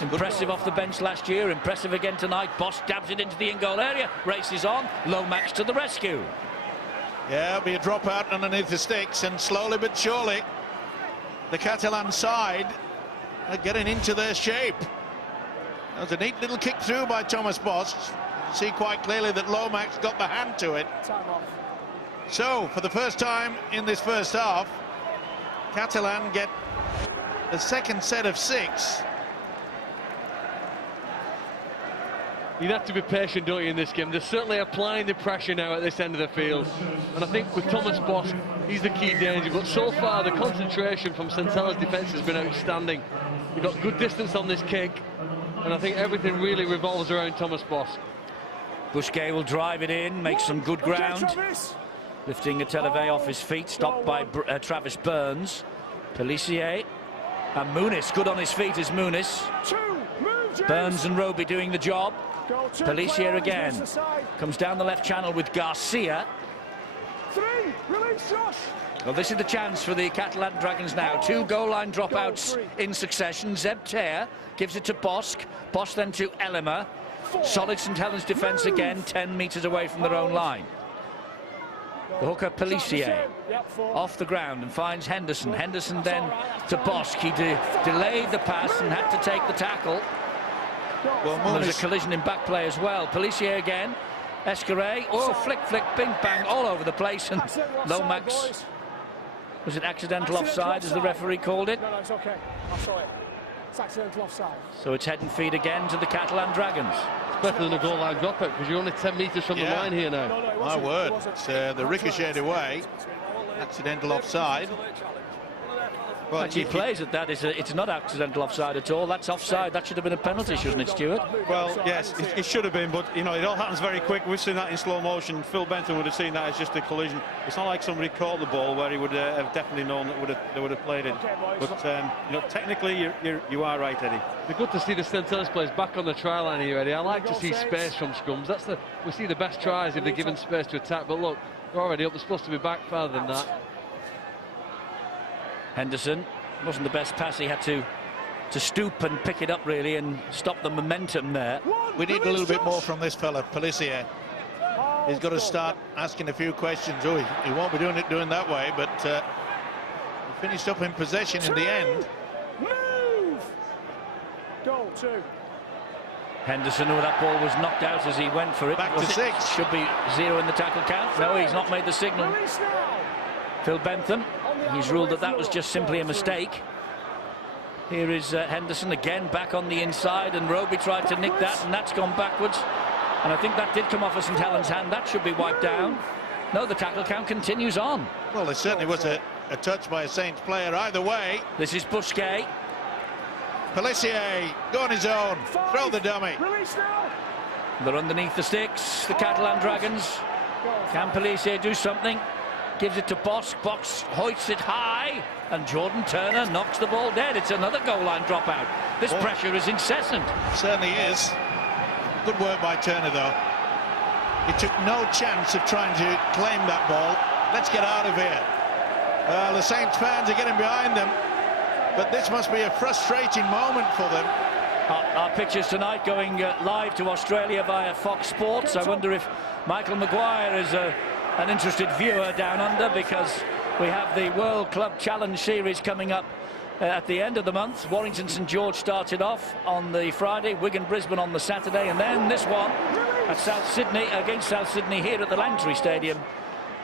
Impressive off the bench last year. Impressive again tonight. Bosk dabs it into the in-goal area. Races on. Lomax to the rescue. Yeah, it'll be a dropout underneath the sticks, and slowly but surely the Catalan side are getting into their shape. That was a neat little kick through by Thomas Bosk. You see quite clearly that Lomax got the hand to it. Time off. So, for the first time in this first half, Catalan get the second set of 6. You'd have to be patient, don't you, in this game? They're certainly applying the pressure now at this end of the field. And I think with Thomas Bosk, he's the key danger. But so far, the concentration from St. Helens' defence has been outstanding. They've got good distance on this kick. And I think everything really revolves around Thomas Bosk. Busquet will drive it in, make some good ground. Okay, Travis. Lifting Televe off his feet, stopped by Travis Burns. Pelissier. And Muniz, good on his feet is Muniz. 2. Move, James. Burns and Roby doing the job. Go 2. Pelissier Play on, again. miss the side. Comes down the left channel with Garcia. 3. Release, Josh. Well, this is the chance for the Catalan Dragons now. 2 goal line dropouts Goal 3. in succession. Zeptea gives it to Bosk. Bosk then to Elima. 4. Solid St. Helens defence Move. again, 10 metres away from their own line. The hooker Pelissier Yep, 4. off the ground and finds Henderson. Henderson then to Bosk. He delayed the pass and had to take the tackle. Well, And there's a Muniz, collision in back play as well. Pelissier again. Escaré. Oh, flick, flick, bing, bang, all over the place. And That's it, we're offside, Lomax, boys. was it accidental Accidental offside as the offside. referee called it? No, it's okay. I saw it. It's accidental offside. So it's head and feet again to the Catalan Dragons. It's better than a goal line dropout because you're only 10 metres from the Yeah. line here now. No, it my wasn't. word, It wasn't. it's the ricocheted away. Accidental offside. Well, Actually, he plays at that. It's not accidental offside at all. That's offside. That should have been a penalty, shouldn't it, Stuart? Well, yes, it should have been, but you know, it all happens very quick. We've seen that in slow motion. Phil Benton would have seen that as just a collision. It's not like somebody caught the ball where he would have definitely known that they would have played it. But you know, technically, you are right, Eddie. It's good to see the St. Helens players back on the try line here, Eddie. I like to see space from scrums. We see the best tries if they're given space to attack. But look, they're already up. They're supposed to be back further than that. Henderson wasn't the best pass. He had to stoop and pick it up really and stop the momentum there. 1. We need a little bit more from this fella, Pelissier. He's got to start asking a few questions. Oh, he won't be doing that way, but he finished up in possession in the end. Move! Goal 2. Henderson, who that ball was knocked out as he went for it. Back to 6. Should be 0 in the tackle count. No, he's not made the signal. Release now. Phil Bentham, he's ruled that was just simply a mistake. Here is Henderson again back on the inside, and Roby tried to nick that, and that's gone backwards. And I think that did come off of St Helens' hand. That should be wiped down. No, the tackle count continues on. Well, there certainly was a touch by a Saints player. Either way, this is Busquet. Pelissier, go on his own, throw the dummy. Release now. They're underneath the sticks, the Catalan Dragons. Can Pelissier do something? Gives it to Bosk. Bosk hoists it high, and Jordan Turner knocks the ball dead. It's another goal line dropout. This pressure is incessant. Certainly is. Good work by Turner, though. He took no chance of trying to claim that ball. Let's get out of here. The Saints fans are getting behind them, but this must be a frustrating moment for them. Our pictures tonight going live to Australia via Fox Sports. I wonder if Michael Maguire is an interested viewer down under, because we have the World Club Challenge Series coming up at the end of the month. Warrington St George started off on the Friday, Wigan Brisbane on the Saturday, and then this one at South Sydney against South Sydney here at the Langtree Stadium.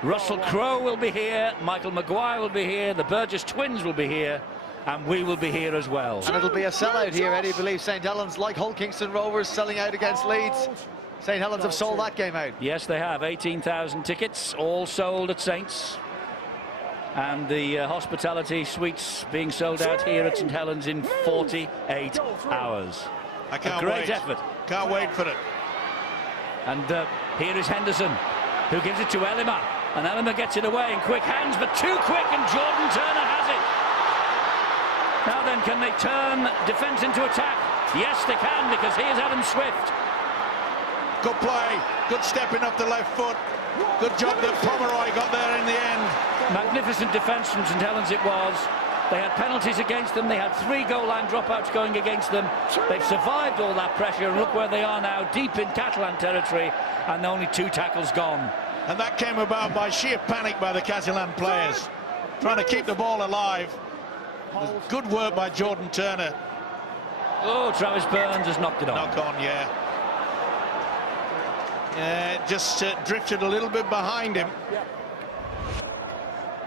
Russell Crowe will be here, Michael Maguire will be here, the Burgess twins will be here, and we will be here as well. And it'll be a sellout here, Eddie. Believe St Helens, like Hull Kingston Rovers, selling out against Leeds. St Helens have sold that game out. Yes, they have. 18,000 tickets, all sold at Saints. And the hospitality suites being sold out here at St Helens in 48 hours. I can't a great wait. effort. Can't wait for it. And here is Henderson, who gives it to Elima. And Elima gets it away in quick hands, but too quick, and Jordan Turner has it. Now then, can they turn defence into attack? Yes, they can, because here's Adam Swift. Good play, good stepping off the left foot. Good job that Pomeroy got there in the end. Magnificent defence from St Helens it was. They had penalties against them. They had 3 goal line dropouts going against them. They've survived all that pressure, and look where they are now, deep in Catalan territory, and only 2 tackles gone. And that came about by sheer panic by the Catalan players, trying to keep the ball alive. Good work by Jordan Turner. Oh, Travis Burns has knocked it on. Knock on, yeah. Just drifted a little bit behind him.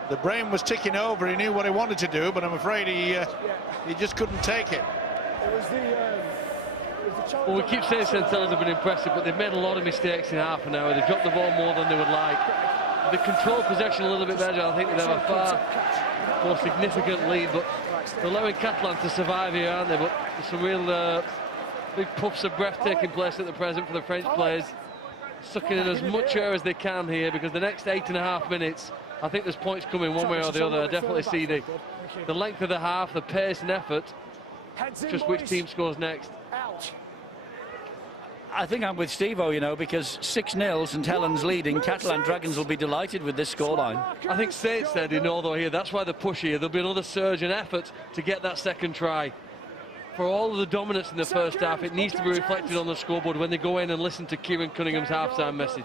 The brain was ticking over. He knew what he wanted to do, but I'm afraid he just couldn't take it. Well, we keep saying St Helens have been impressive, but they've made a lot of mistakes in half an hour. They've dropped the ball more than they would like. They control possession a little bit better. I think they have a far more significant lead, but they're allowing Catalans to survive here, aren't they? But there's some real big puffs of breath taking place at the present for the French players, sucking in as much air as they can here, because the next 8.5 minutes, I think there's points coming one way or the other. I definitely see the length of the half, the pace and effort, just which team scores next. I think I'm with Steve-O, you know, because 6-0, St Helens leading. Catalan Dragons will be delighted with this scoreline. I think Saints said in all though here, that's why they push here. There'll be another surge and effort to get that second try. For all of the dominance in the first half, it needs to be reflected on the scoreboard when they go in and listen to Kieran Cunningham's half-time message.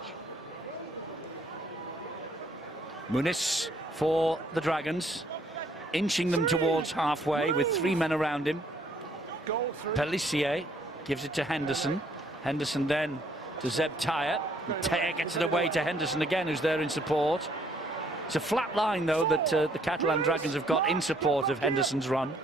Muniz for the Dragons, inching them towards halfway with 3 men around him. Pelissier gives it to Henderson. Henderson then to Zeb Taya. Taya gets it away to Henderson again, who's there in support. It's a flat line, though, that the Catalan Dragons have got in support of Henderson's run.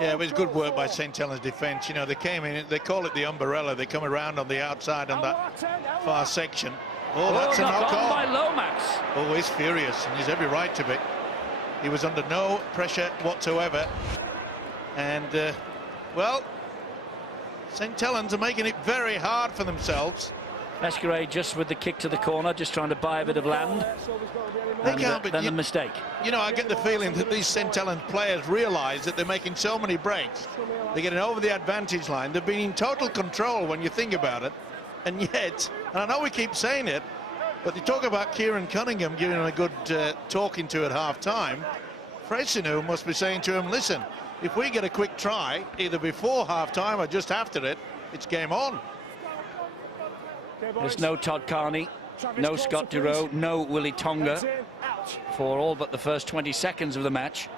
Yeah, it was good work by St Helens defence. You know, they came in, they call it the umbrella. They come around on the outside on that far section. Oh, that's a knock on by Lomax. Oh, he's furious, and he's every right to be. He was under no pressure whatsoever. And, well, St Helens are making it very hard for themselves. Escaré just with the kick to the corner, just trying to buy a bit of land. Then the mistake. You know, I get the feeling that these St Helens players realise that they're making so many breaks. They're getting over the advantage line. They've been in total control when you think about it. And yet, and I know we keep saying it, but they talk about Kieran Cunningham giving him a good talking to at half-time. Fresinu must be saying to him, listen, if we get a quick try, either before half-time or just after it, it's game on. There's no Todd Carney, no Scott Duro, no Willie Tonga for all but the first 20 seconds of the match.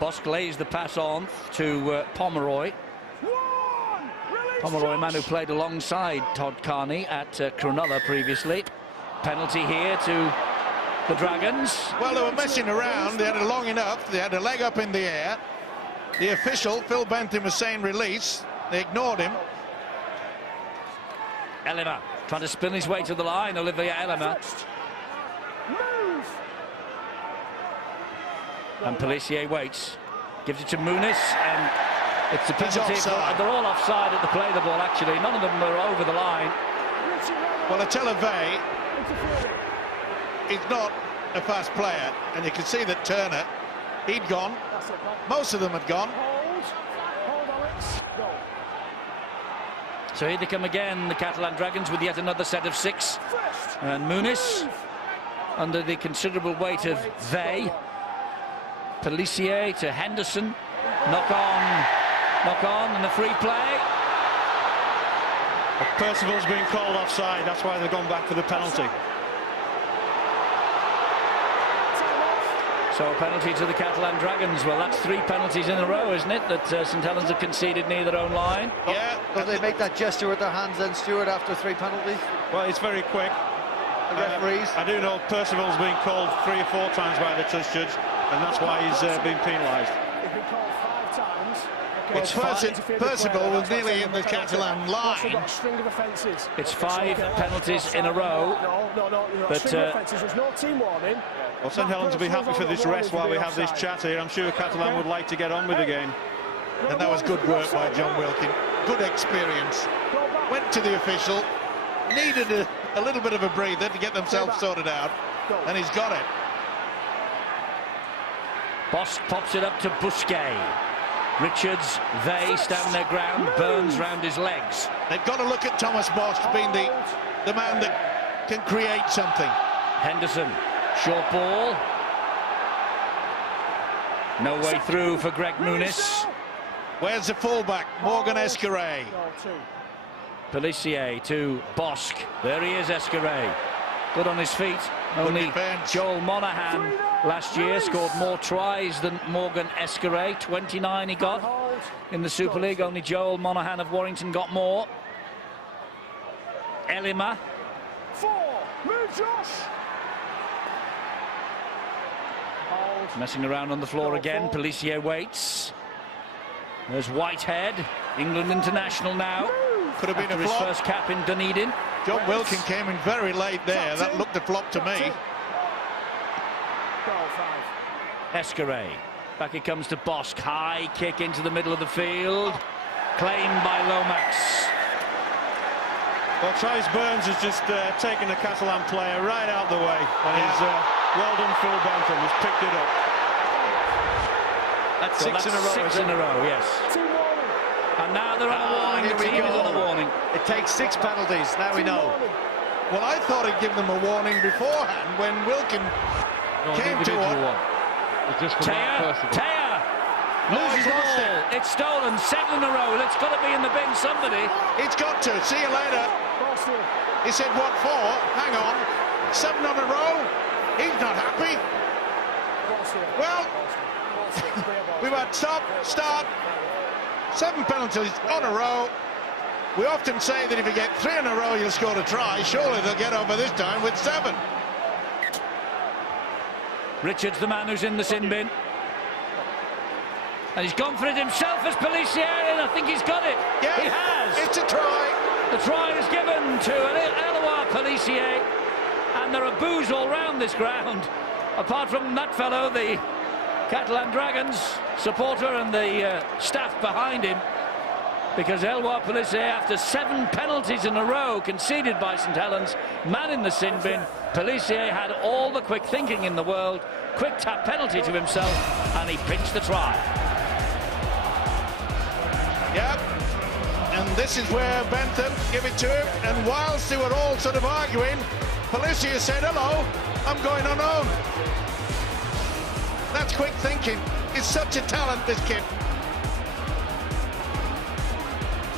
Bosk lays the pass on to Pomeroy. Pomeroy, a man who played alongside Todd Carney at Cronulla previously. Penalty here to the Dragons. Well, they were messing around. They had it long enough. They had a leg up in the air. The official, Phil Bentham, was saying release. They ignored him. Elima trying to spin his way to the line. Olivier Elima. And Pelissier waits. Gives it to Muniz, and it's the penalty. They're all offside at the play of the ball, actually. None of them are over the line. Well, Televey is not a fast player, and you can see that Turner, he'd gone. Most of them had gone. So here they come again, the Catalan Dragons, with yet another set of 6. And Muniz, under the considerable weight of they. Pelissier to Henderson. Knock on, and a free play. Percival's been called offside. That's why they've gone back for the penalty. So a penalty to the Catalan Dragons. Well, that's 3 penalties in a row, isn't it, that St Helens have conceded near their own line? Yeah. Don't they make that gesture with their hands then, Stuart, after 3 penalties? Well, it's very quick. The referees. I do know Percival's been called 3 or 4 times by the touch judge, and that's why he's been penalised. He's been called 5 times. Well, Percival was nearly in the Catalan line. It's 5 penalties in a row. No. But There's no team warning. Well, St Helens will be happy for this rest while we have this chat here. I'm sure Catalan would like to get on with the game. And that was good work by John Wilkin. Good experience. Went to the official, needed a little bit of a breather to get themselves sorted out, and he's got it. Bosk pops it up to Busquet. Richards, they stand their ground. Burns round his legs. They've got to look at Thomas Bosk being the man that can create something. Henderson, short ball. No way through for Greg Muniz. Where's the fullback? Morgan Escaray. Pelissier to Bosk. There he is, Escaray. Good on his feet. Only Joel Monaghan last year scored more tries than Morgan Escaray. 29 he got in the Super League. Only Joel Monaghan of Warrington got more. Elima. 4. Move, Josh. Messing around on the floor again. Pelissier waits. There's Whitehead, England international now. Could have been after a flop. his first cap in Dunedin. John Wilkin came in very late there. That looked a flop to me. Escaray. Back it comes to Bosk. High kick into the middle of the field. Claimed by Lomax. Well, Travis Burns has just taken a Catalan player right out the way. And he's well done, Phil Bentham. He's picked it up. That's 6 in a row. 6 in a row, yes. And now they're on a warning. Here The we team is go. on a warning. It takes 6 penalties. Now we know. Well, I thought he'd give them a warning beforehand when Wilkin came to one. Taya loses the ball. It's stolen. 7 in a row. It's got to be in the bin, somebody. It's got to. See you later. He said, what for? Hang on. 7 on a row? He's not happy. Well, we've had stop, start, 7 penalties on a row. We often say that if you get 3 in a row, you'll score a try. Surely they'll get over this time with 7. Richards, the man who's in the sin bin. And he's gone for it himself as Pelissier, and I think he's got it. Yeah, he has. It's a try. The try is given to Eloy Pelissier, and there are boos all round this ground. Apart from that fellow, the Catalan Dragons supporter and the staff behind him, because Eloy Pelissier, after 7 penalties in a row conceded by St Helens, man in the sin bin, Pelissier had all the quick thinking in the world, quick tap penalty to himself, and he pitched the try. Yep. And this is where Bentham give it to him, and whilst they were all sort of arguing, Pelissier said, hello, I'm going unowned. That's quick thinking. He's such a talent, this kid.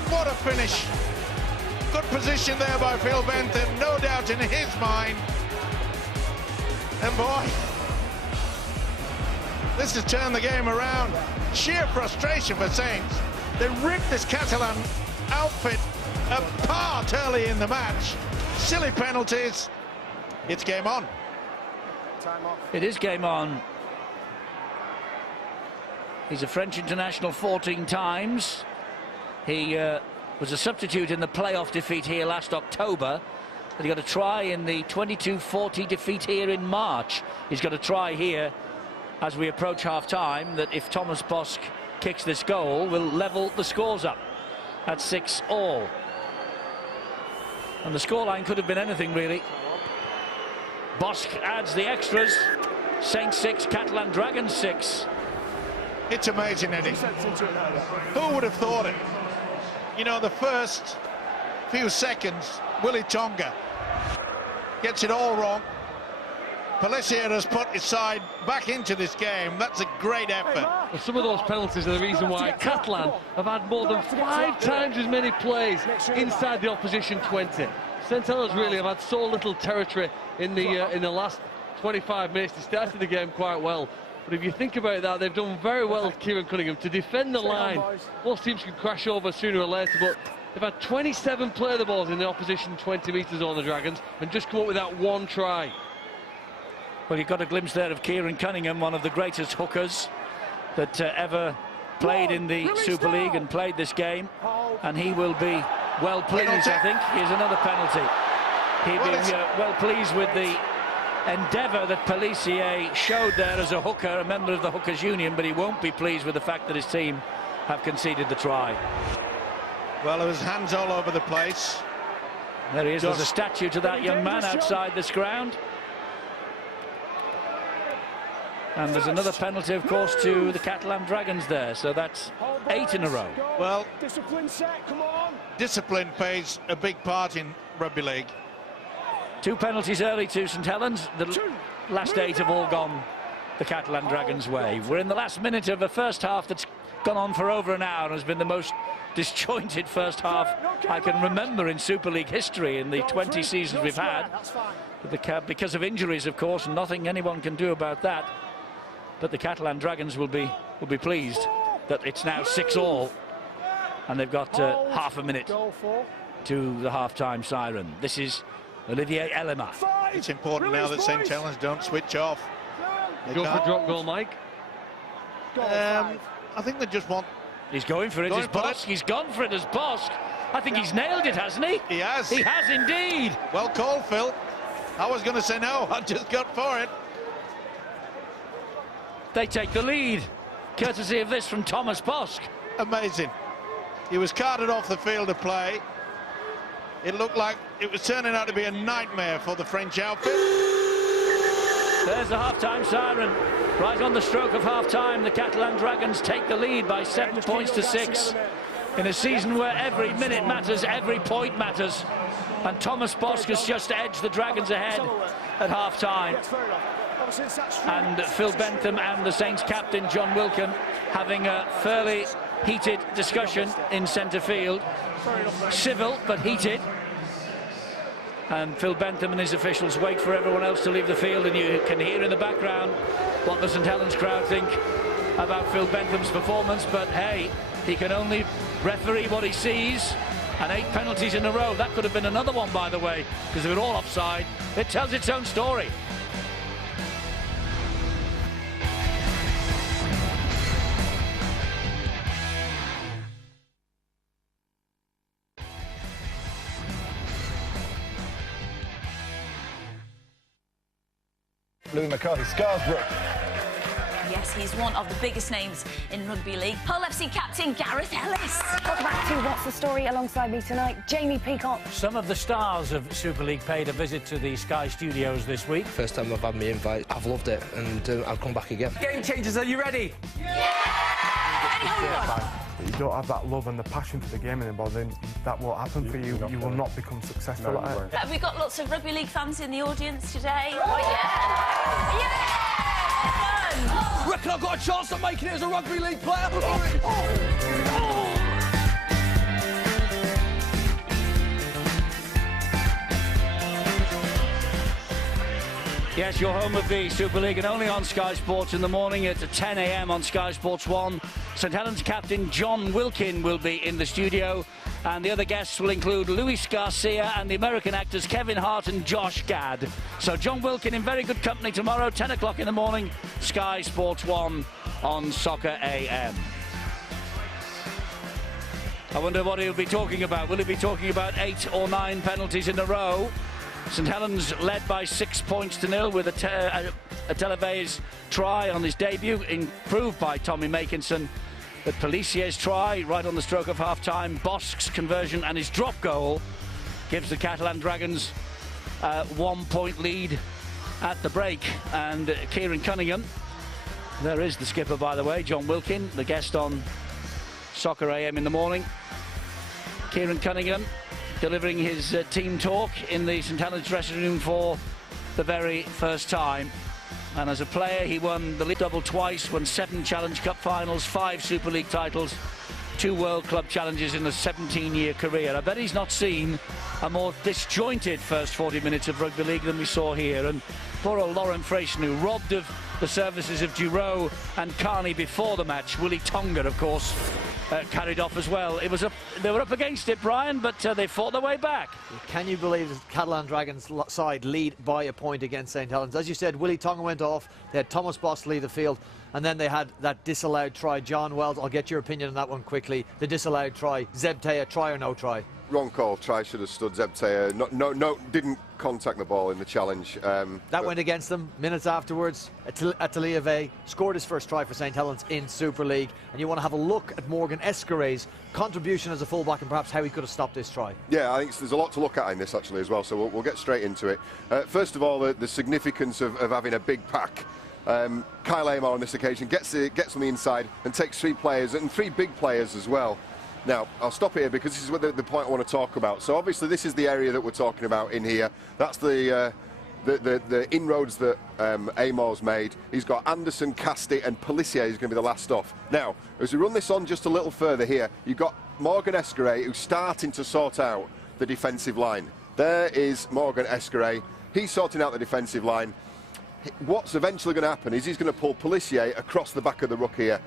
What a finish. Good position there by Phil Bentham, no doubt in his mind. And boy, this has turned the game around. Sheer frustration for Saints. They ripped this Catalan outfit apart early in the match. Silly penalties. It's game on. It is game on. He's a French international 14 times. He was a substitute in the playoff defeat here last October. But he got a try in the 22-40 defeat here in March. He's got a try here as we approach half-time that if Thomas Bosk kicks this goal, will level the scores up at 6-all. And the scoreline could have been anything, really. Bosk adds the extras. Saints 6, Catalan Dragons 6. It's amazing, Eddie. Who would have thought it? You know, the first few seconds, Willie Tonga gets it all wrong. Pelissier has put his side back into this game. That's a great effort. Well, some of those penalties are the reason why Catalan have had more than 5 times as many plays inside the opposition 20. St Helens really have had so little territory in the last 25 minutes. They started the game quite well. But if you think about that, they've done very well, Kieran Cunningham, to defend the line. Most teams can crash over sooner or later, but they've had 27 play the balls in the opposition 20 metres on the Dragons and just come up with that one try. Well, you got a glimpse there of Kieran Cunningham, one of the greatest hookers that ever played in the Super League and played this game. And he will be well pleased, I think. Here's another penalty. He'll be well pleased with the endeavour that Pelissier showed there as a hooker, a member of the Hookers Union, but he won't be pleased with the fact that his team have conceded the try. Well, there was hands all over the place. There he is. There's a statue to that young man outside this ground. And there's another penalty, of course, to the Catalan Dragons there. So that's 8 in a row. Well, discipline set, come on. Discipline plays a big part in rugby league. 2 penalties early to St Helens. The last 8 have all gone the Catalan Dragons' way. We're in the last minute of a first half that's gone on for over an hour and has been the most disjointed first half I can remember in Super League history in the 20 seasons we've had. Because of injuries, of course, and nothing anyone can do about that. But the Catalan Dragons will be pleased that it's now 6-all, and they've got half a minute to the half-time siren. This is Olivier Elema. It's important now that St Helens don't switch off. Go for drop goal, Mike. I think they just want... He's going for it as Bosk. He's gone for it as Bosk. I think he's nailed it, hasn't he? He has. He has indeed. Well called, Phil. I was going to say no. I just got for it. They take the lead, courtesy of this from Thomas Bosk. Amazing. He was carted off the field of play. It looked like it was turning out to be a nightmare for the French outfit. There's the half-time siren. Right on the stroke of half-time, the Catalan Dragons take the lead by 7 points to 6. In a season where every minute matters, every point matters. And Thomas Bosk has just edged the Dragons ahead at half-time. And Phil Bentham and the Saints captain John Wilkin having a fairly heated discussion in centre field. Civil but heated. And Phil Bentham and his officials wait for everyone else to leave the field, and you can hear in the background what the St Helens crowd think about Phil Bentham's performance. But hey, he can only referee what he sees, and 8 penalties in a row. That could have been another one, by the way, because they were all offside. It tells its own story. Louis McCarthy, Scarsbrook. Yes, he's one of the biggest names in rugby league. Hull FC captain Gareth Ellis. Welcome back to What's the Story. Alongside me tonight, Jamie Peacock. Some of the stars of Super League paid a visit to the Sky Studios this week. First time I've had my invite, I've loved it, and I'll come back again. Game changers, are you ready? You don't have that love and the passion for the game anymore, then that won't happen for you. You will not become successful at it. Have we got lots of rugby league fans in the audience today? Oh, yeah! Yeah! Reckon I've got a chance of making it as a rugby league player? Yes, you're home of the Super League and only on Sky Sports in the morning at 10 a.m. on Sky Sports 1. St Helens captain John Wilkin will be in the studio, and the other guests will include Luis Garcia and the American actors Kevin Hart and Josh Gad. So John Wilkin in very good company tomorrow, 10 o'clock in the morning, Sky Sports 1 on Soccer AM. I wonder what he'll be talking about. Will he be talking about 8 or 9 penalties in a row? St Helens led by 6 points to nil with a Televes try on his debut, improved by Tommy Makinson. But Pellicier's try right on the stroke of half-time, Bosk's conversion and his drop goal gives the Catalan Dragons a 1-point lead at the break. And Kieran Cunningham, there is the skipper, by the way, John Wilkin, the guest on Soccer AM in the morning. Kieran Cunningham delivering his team talk in the St Helens dressing room for the very first time. And as a player, he won the league double twice, won 7 Challenge Cup finals, 5 Super League titles, 2 World Club challenges in a 17-year career. I bet he's not seen a more disjointed first 40 minutes of rugby league than we saw here. And poor old Lauren Freyshnu, robbed of the services of Giroud and Carney before the match. Willie Tonga, of course, carried off as well. They were up against it, Brian, but they fought their way back. Can you believe the Catalan Dragons side lead by a point against St Helens? As you said, Willie Tonga went off. They had Thomas Bosk leave the field, and then they had that disallowed try. John Wells, I'll get your opinion on that one quickly. The disallowed try. Zebtea, try or no try? Wrong call. Try should have stood. Zebtea no, didn't contact the ball in the challenge. That went against them. Minutes afterwards, Atelier scored his first try for St Helens in Super League. And you want to have a look at Morgan Escaray's contribution as a fullback and perhaps how he could have stopped this try. Yeah, I think there's a lot to look at in this actually as well. So we'll get straight into it. First of all, the significance of having a big pack. Kyle Amar on this occasion gets on the inside and takes 3 players, and 3 big players as well. Now, I'll stop here because this is what the point I want to talk about. So obviously this is the area that we're talking about in here. That's the inroads that Amar's made. He's got Anderson, Casti and Pellissier is going to be the last off. Now, as we run this on just a little further here, you've got Morgan Escaray who's starting to sort out the defensive line. There is Morgan Escaray. He's sorting out the defensive line. What's eventually going to happen is he's going to pull Pellissier across the back of the ruck here.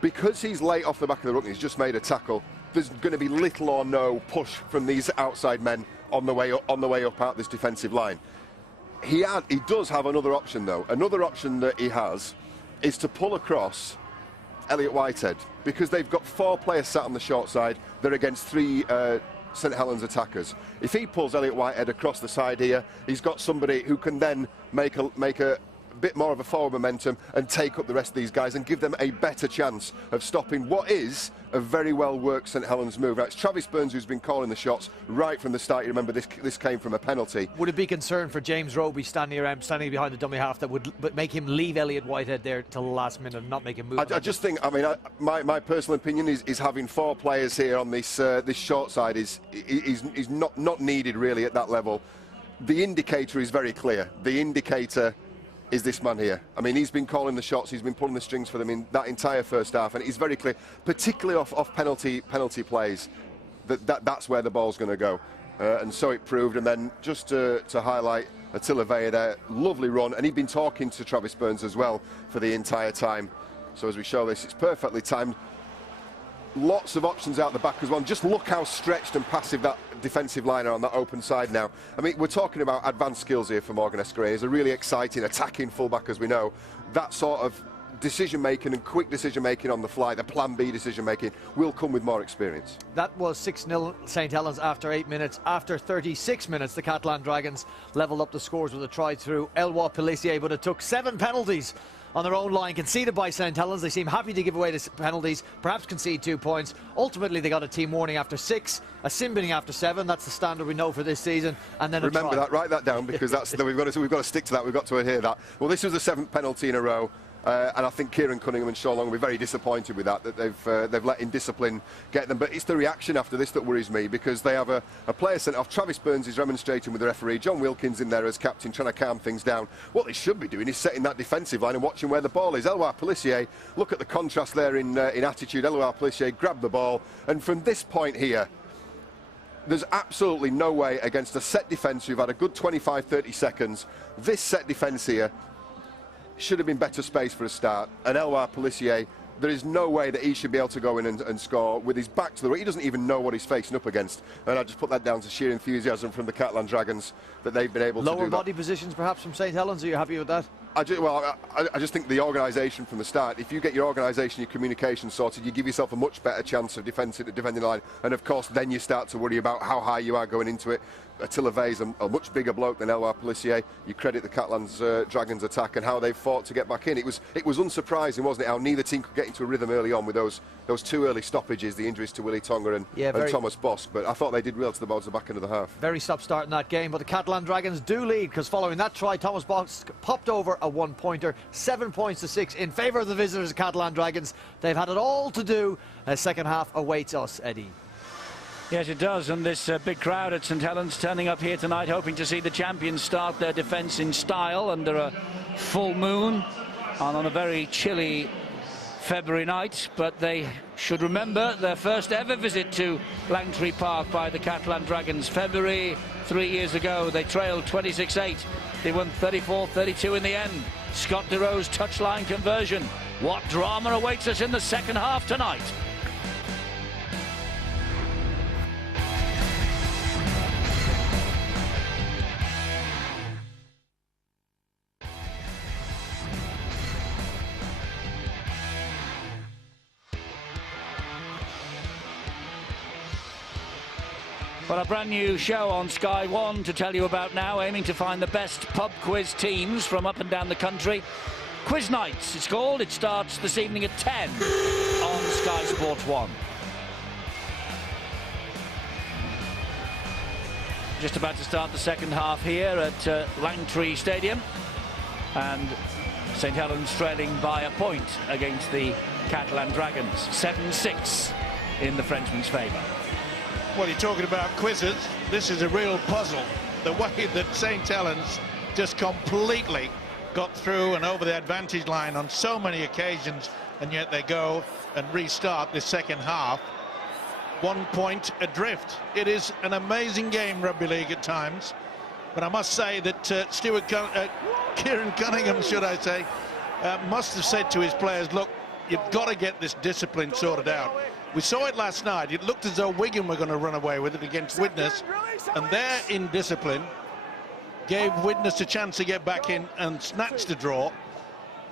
Because he's late off the back of the ruck and he's just made a tackle, there's going to be little or no push from these outside men on the way up out this defensive line. He does have another option though. Another option that he has is to pull across Elliot Whitehead, because they've got 4 players sat on the short side. They're against 3 St Helens attackers. If he pulls Elliot Whitehead across the side here, he's got somebody who can then make a bit more of a forward momentum and take up the rest of these guys and give them a better chance of stopping what is a very well worked St Helens move. Now, it's Travis Burns who's been calling the shots right from the start. You remember this came from a penalty. Would it be concern for James Roby standing behind the dummy half that would make him leave Elliot Whitehead there till the last minute and not make him move? I just think, I mean, my personal opinion is having 4 players here on this short side is not needed really at that level. The indicator is very clear. The indicator is this man here. I mean, he's been calling the shots, he's been pulling the strings for them in that entire first half, and it's very clear, particularly off penalty plays, that's where the ball's going to go. And so it proved. And then just to highlight Attila Vea there, lovely run, and he'd been talking to Travis Burns as well for the entire time. So as we show this, it's perfectly timed. Lots of options out the back as well. And just look how stretched and passive that defensive line are on that open side now. I mean, we're talking about advanced skills here for Morgan Escaray. He's a really exciting attacking fullback, as we know. That sort of decision-making and quick decision-making on the fly, the plan B decision-making, will come with more experience. That was 6-0 St Helens after 8 minutes. After 36 minutes, the Catalan Dragons levelled up the scores with a try through Eloi Pellissier, but it took 7 penalties on their own line, conceded by St Helens. They seem happy to give away the penalties, perhaps concede 2 points. Ultimately, they got a team warning after 6, a sin binning after 7. That's the standard we know for this season. And then remember that, write that down, because that's we've got to stick to that. We've got to adhere that. Well, this was the 7th penalty in a row. And I think Kieran Cunningham and Sean Long will be very disappointed with that they've let indiscipline get them. But it's the reaction after this that worries me, because they have a player sent off. Travis Burns is remonstrating with the referee. John Wilkins in there as captain, trying to calm things down. What they should be doing is setting that defensive line and watching where the ball is. Eloi Pellissier, look at the contrast there in attitude. Eloi Pellissier grabbed the ball, and from this point here, there's absolutely no way against a set defence who've had a good 25-30 seconds. This set defence here should have been better space for a start. And Elwar Pelissier, there is no way that he should be able to go in and score with his back to the right. He doesn't even know what he's facing up against. And I just put that down to sheer enthusiasm from the Catalan Dragons that they've been able to do that. Lower body positions perhaps from St Helens. Are you happy with that? I just think the organisation from the start, if you get your organisation, your communication sorted, you give yourself a much better chance of defending the line. And of course, then you start to worry about how high you are going into it. Attila Vey's a much bigger bloke than Elwar Pelissier. You credit the Catalans Dragons attack and how they fought to get back in. It was unsurprising, wasn't it, how neither team could get into a rhythm early on with those two early stoppages, the injuries to Willie Tonga and Thomas Bosk. But I thought they did well towards the back end of the half. Very stop-start in that game, but the Catalan Dragons do lead, because following that try, Thomas Bosk popped over a one-pointer, 7 points to 6 in favour of the visitors, the Catalan Dragons. They've had it all to do. A second half awaits us, Eddie. Yes, it does, and this big crowd at St Helens turning up here tonight, hoping to see the champions start their defence in style under a full moon and on a very chilly February night. But they should remember their first ever visit to Langtree Park by the Catalan Dragons. February 3 years ago, they trailed 26-8. They won 34-32 in the end. Scott DeRoe's touchline conversion. What drama awaits us in the second half tonight? Well, a brand new show on Sky One to tell you about now, aiming to find the best pub quiz teams from up and down the country. Quiz Nights, it's called. It starts this evening at 10 on Sky Sports 1. Just about to start the second half here at Langtree Stadium. And St Helens trailing by a point against the Catalan Dragons. 7-6 in the Frenchman's favour. Well, you're talking about quizzes. This is a real puzzle. The way that St Helens just completely got through and over the advantage line on so many occasions, and yet they go and restart this second half 1 point adrift. It is an amazing game, rugby league at times, but I must say that Kieran Cunningham, should I say, must have said to his players, look, you've got to get this discipline sorted out. We saw it last night. It looked as though Wigan were going to run away with it against Widnes, and their indiscipline gave Widnes a chance to get back in and snatch the draw.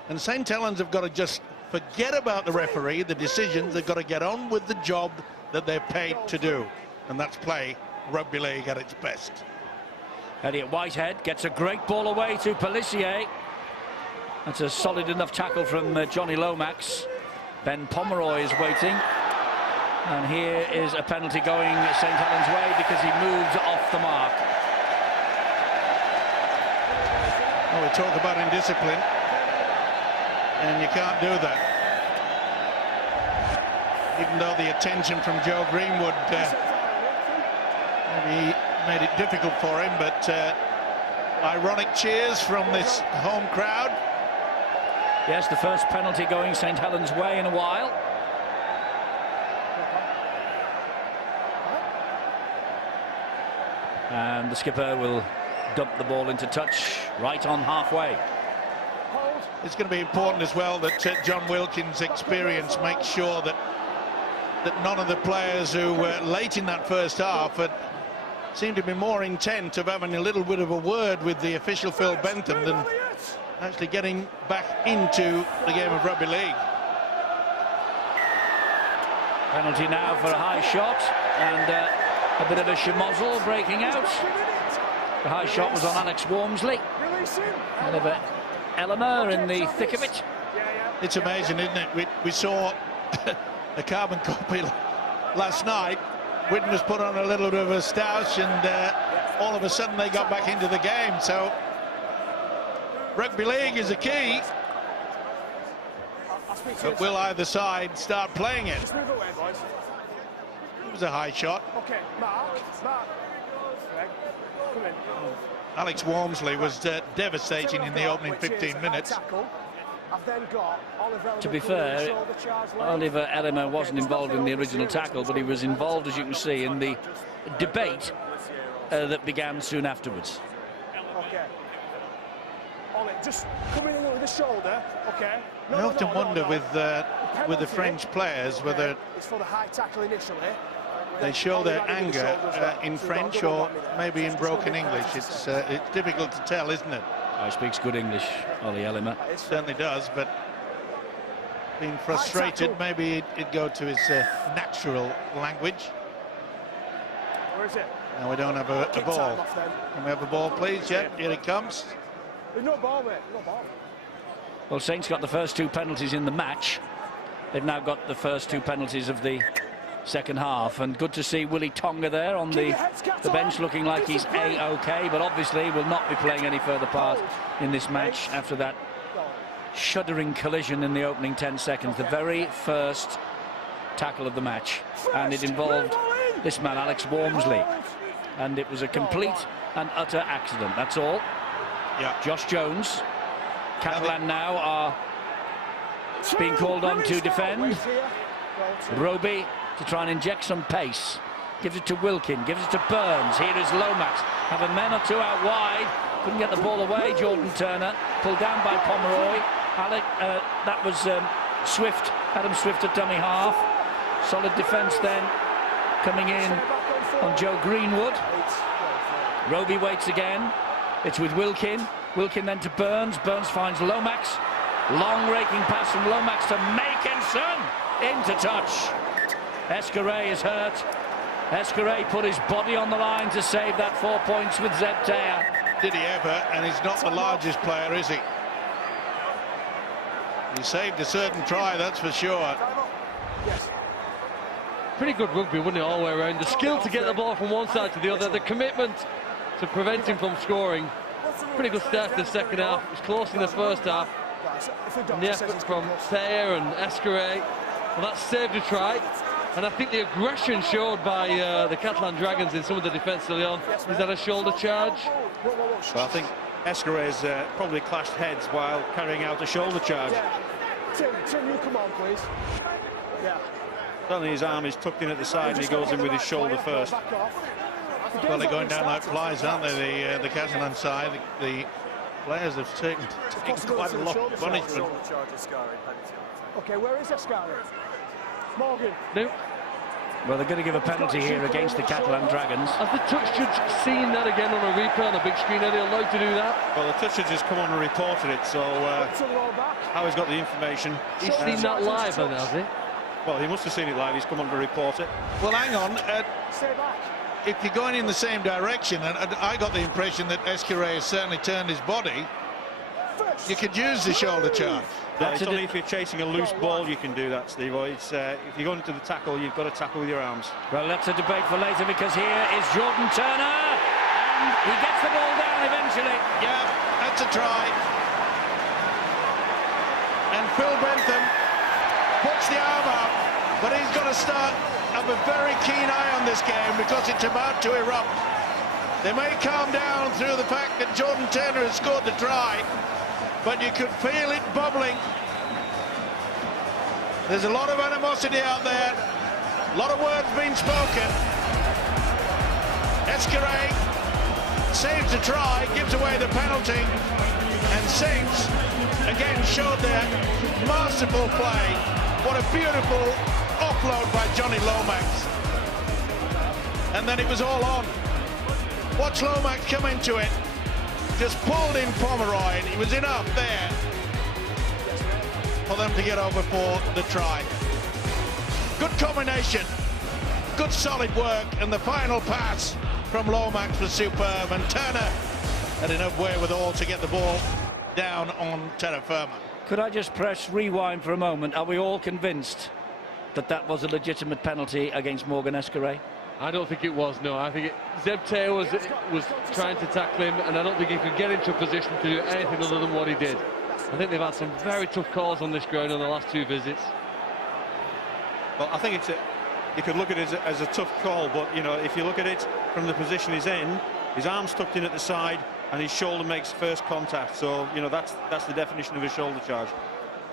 And St Helens have got to just forget about the referee, the decisions. They've got to get on with the job that they're paid to do, and that's play rugby league at its best. Elliot Whitehead gets a great ball away to Pelissier. That's a solid enough tackle from Johnny Lomax. Ben Pomeroy is waiting. And here is a penalty going St Helens' way because he moved off the mark. Well, we talk about indiscipline, and you can't do that. Even though the attention from Joe Greenwood maybe made it difficult for him, but ironic cheers from this home crowd. Yes, the first penalty going St Helens' way in a while. And the skipper will dump the ball into touch right on halfway. It's going to be important as well that John Wilkins' experience makes sure that none of the players who were late in that first half seemed to be more intent of having a little bit of a word with the official Phil Bentham than actually getting back into the game of rugby league. Penalty now for a high shot, and a bit of a schmozzle breaking out. The high shot was on Alex Walmsley. A bit of Eleanor in the thick of it. It's amazing, isn't it? We saw a carbon copy last night. Widnes put on a little bit of a stoush, and all of a sudden they got back into the game. So rugby league is a key, but will either side start playing it? It was a high shot. Okay, Mark. Greg, come in. Alex Walmsley was devastating in the opening 15 minutes. I've then got Oliver. To be fair, Oliver Ellimer wasn't involved in the original tackle, but he was involved, as you can see, in the debate that began soon afterwards. Okay. Ollie, just coming in with the shoulder. Okay. I often wonder with the French players whether it's for the high tackle initially. they show their anger in French or maybe in broken English. It's difficult to tell, isn't it? He speaks good English, Ollie Ellimer. It certainly does, but being frustrated, maybe he'd go to his natural language. Where is it? Now we don't have a ball. Can we have a ball, please? Yeah, here it comes. There's no ball, mate. No ball. Well, Saints got the first 2 penalties in the match. They've now got the first 2 penalties of the second half, and good to see Willie Tonga there on the bench, looking like he's A-OK, but obviously will not be playing any further part in this match after that shuddering collision in the opening 10 seconds, the very first tackle of the match, and it involved this man, Alex Walmsley, and it was a complete and utter accident. That's all. Yeah. Josh Jones, Catalan now are being called on to defend. Roby to try and inject some pace. Gives it to Wilkin, gives it to Burns. Here is Lomax. Have a man or two out wide. Couldn't get the ball away. Jordan Turner pulled down by Pomeroy. That was Swift, Adam Swift at dummy half. Solid defence then coming in on Joe Greenwood. Roby waits again. It's with Wilkin. Wilkin then to Burns. Burns finds Lomax. Long raking pass from Lomax to Makinson. Into touch. Escaré is hurt. Escaré put his body on the line to save that 4 points with Zebtea. Did he ever? And he's not the largest player, is he? He saved a certain try, that's for sure. Yes. Pretty good rugby, wouldn't it, all the way around? The skill to get the ball from one side to the other, the commitment to prevent him from scoring. Pretty good start to the second half. It was close in the first half. And the effort from Thayer and Escaré, well, that saved a try. And I think the aggression showed by the Catalan Dragons in some of the defence early on. Is that a shoulder charge? Well, I think Escaré's probably clashed heads while carrying out a shoulder charge. Yeah. Tim, you come on, please. Yeah. Certainly his arm is tucked in at the side and he goes in with his shoulder first. Well, they're going down like flies, aren't they, the Catalan side? The players have taken quite a lot of punishment. Okay, where is Escaré? Morgan. No. Well, they're going to give a penalty here against the Catalan Dragons. Has the touch judge seen that again on a replay on the big screen? Are they allowed to do that? Well, the touch judge has come on and reported it, so how he's got the information. He's seen that live, then, has he? Well, he must have seen it live. He's come on to report it. Well, hang on. Stay back. If you're going in the same direction, and I got the impression that Escaré has certainly turned his body, you could use the shoulder charge. Yeah, it's only if you're chasing a loose ball you can do that, Steve. It's if you're going into the tackle, you've got to tackle with your arms. Well, that's a debate for later, because here is Jordan Turner, and he gets the ball down eventually. Yeah, that's a try. And Phil Bentham puts the arm up, but he's got to start have a very keen eye on this game, because it's about to erupt. They may calm down through the fact that Jordan Turner has scored the try, but you could feel it bubbling. There's a lot of animosity out there, a lot of words being spoken. Escaré saves the try, gives away the penalty, and Saints again showed their masterful play. What a beautiful offload by Johnny Lomax. And then it was all on. Watch Lomax come into it. Just pulled in Pomeroy, and he was enough there for them to get over for the try. Good combination, good solid work, and the final pass from Lomax was superb, and Turner had enough wherewithal to get the ball down on terra firma. Could I just press rewind for a moment? Are we all convinced that that was a legitimate penalty against Morgan Escaré? I don't think it was, no. I think Zebtea was trying to tackle him, and I don't think he could get into a position to do anything other than what he did. I think they've had some very tough calls on this ground on the last 2 visits. Well, I think you could look at it as a tough call, but, you know, if you look at it from the position he's in, his arm's tucked in at the side, and his shoulder makes first contact. So, you know, that's the definition of a shoulder charge.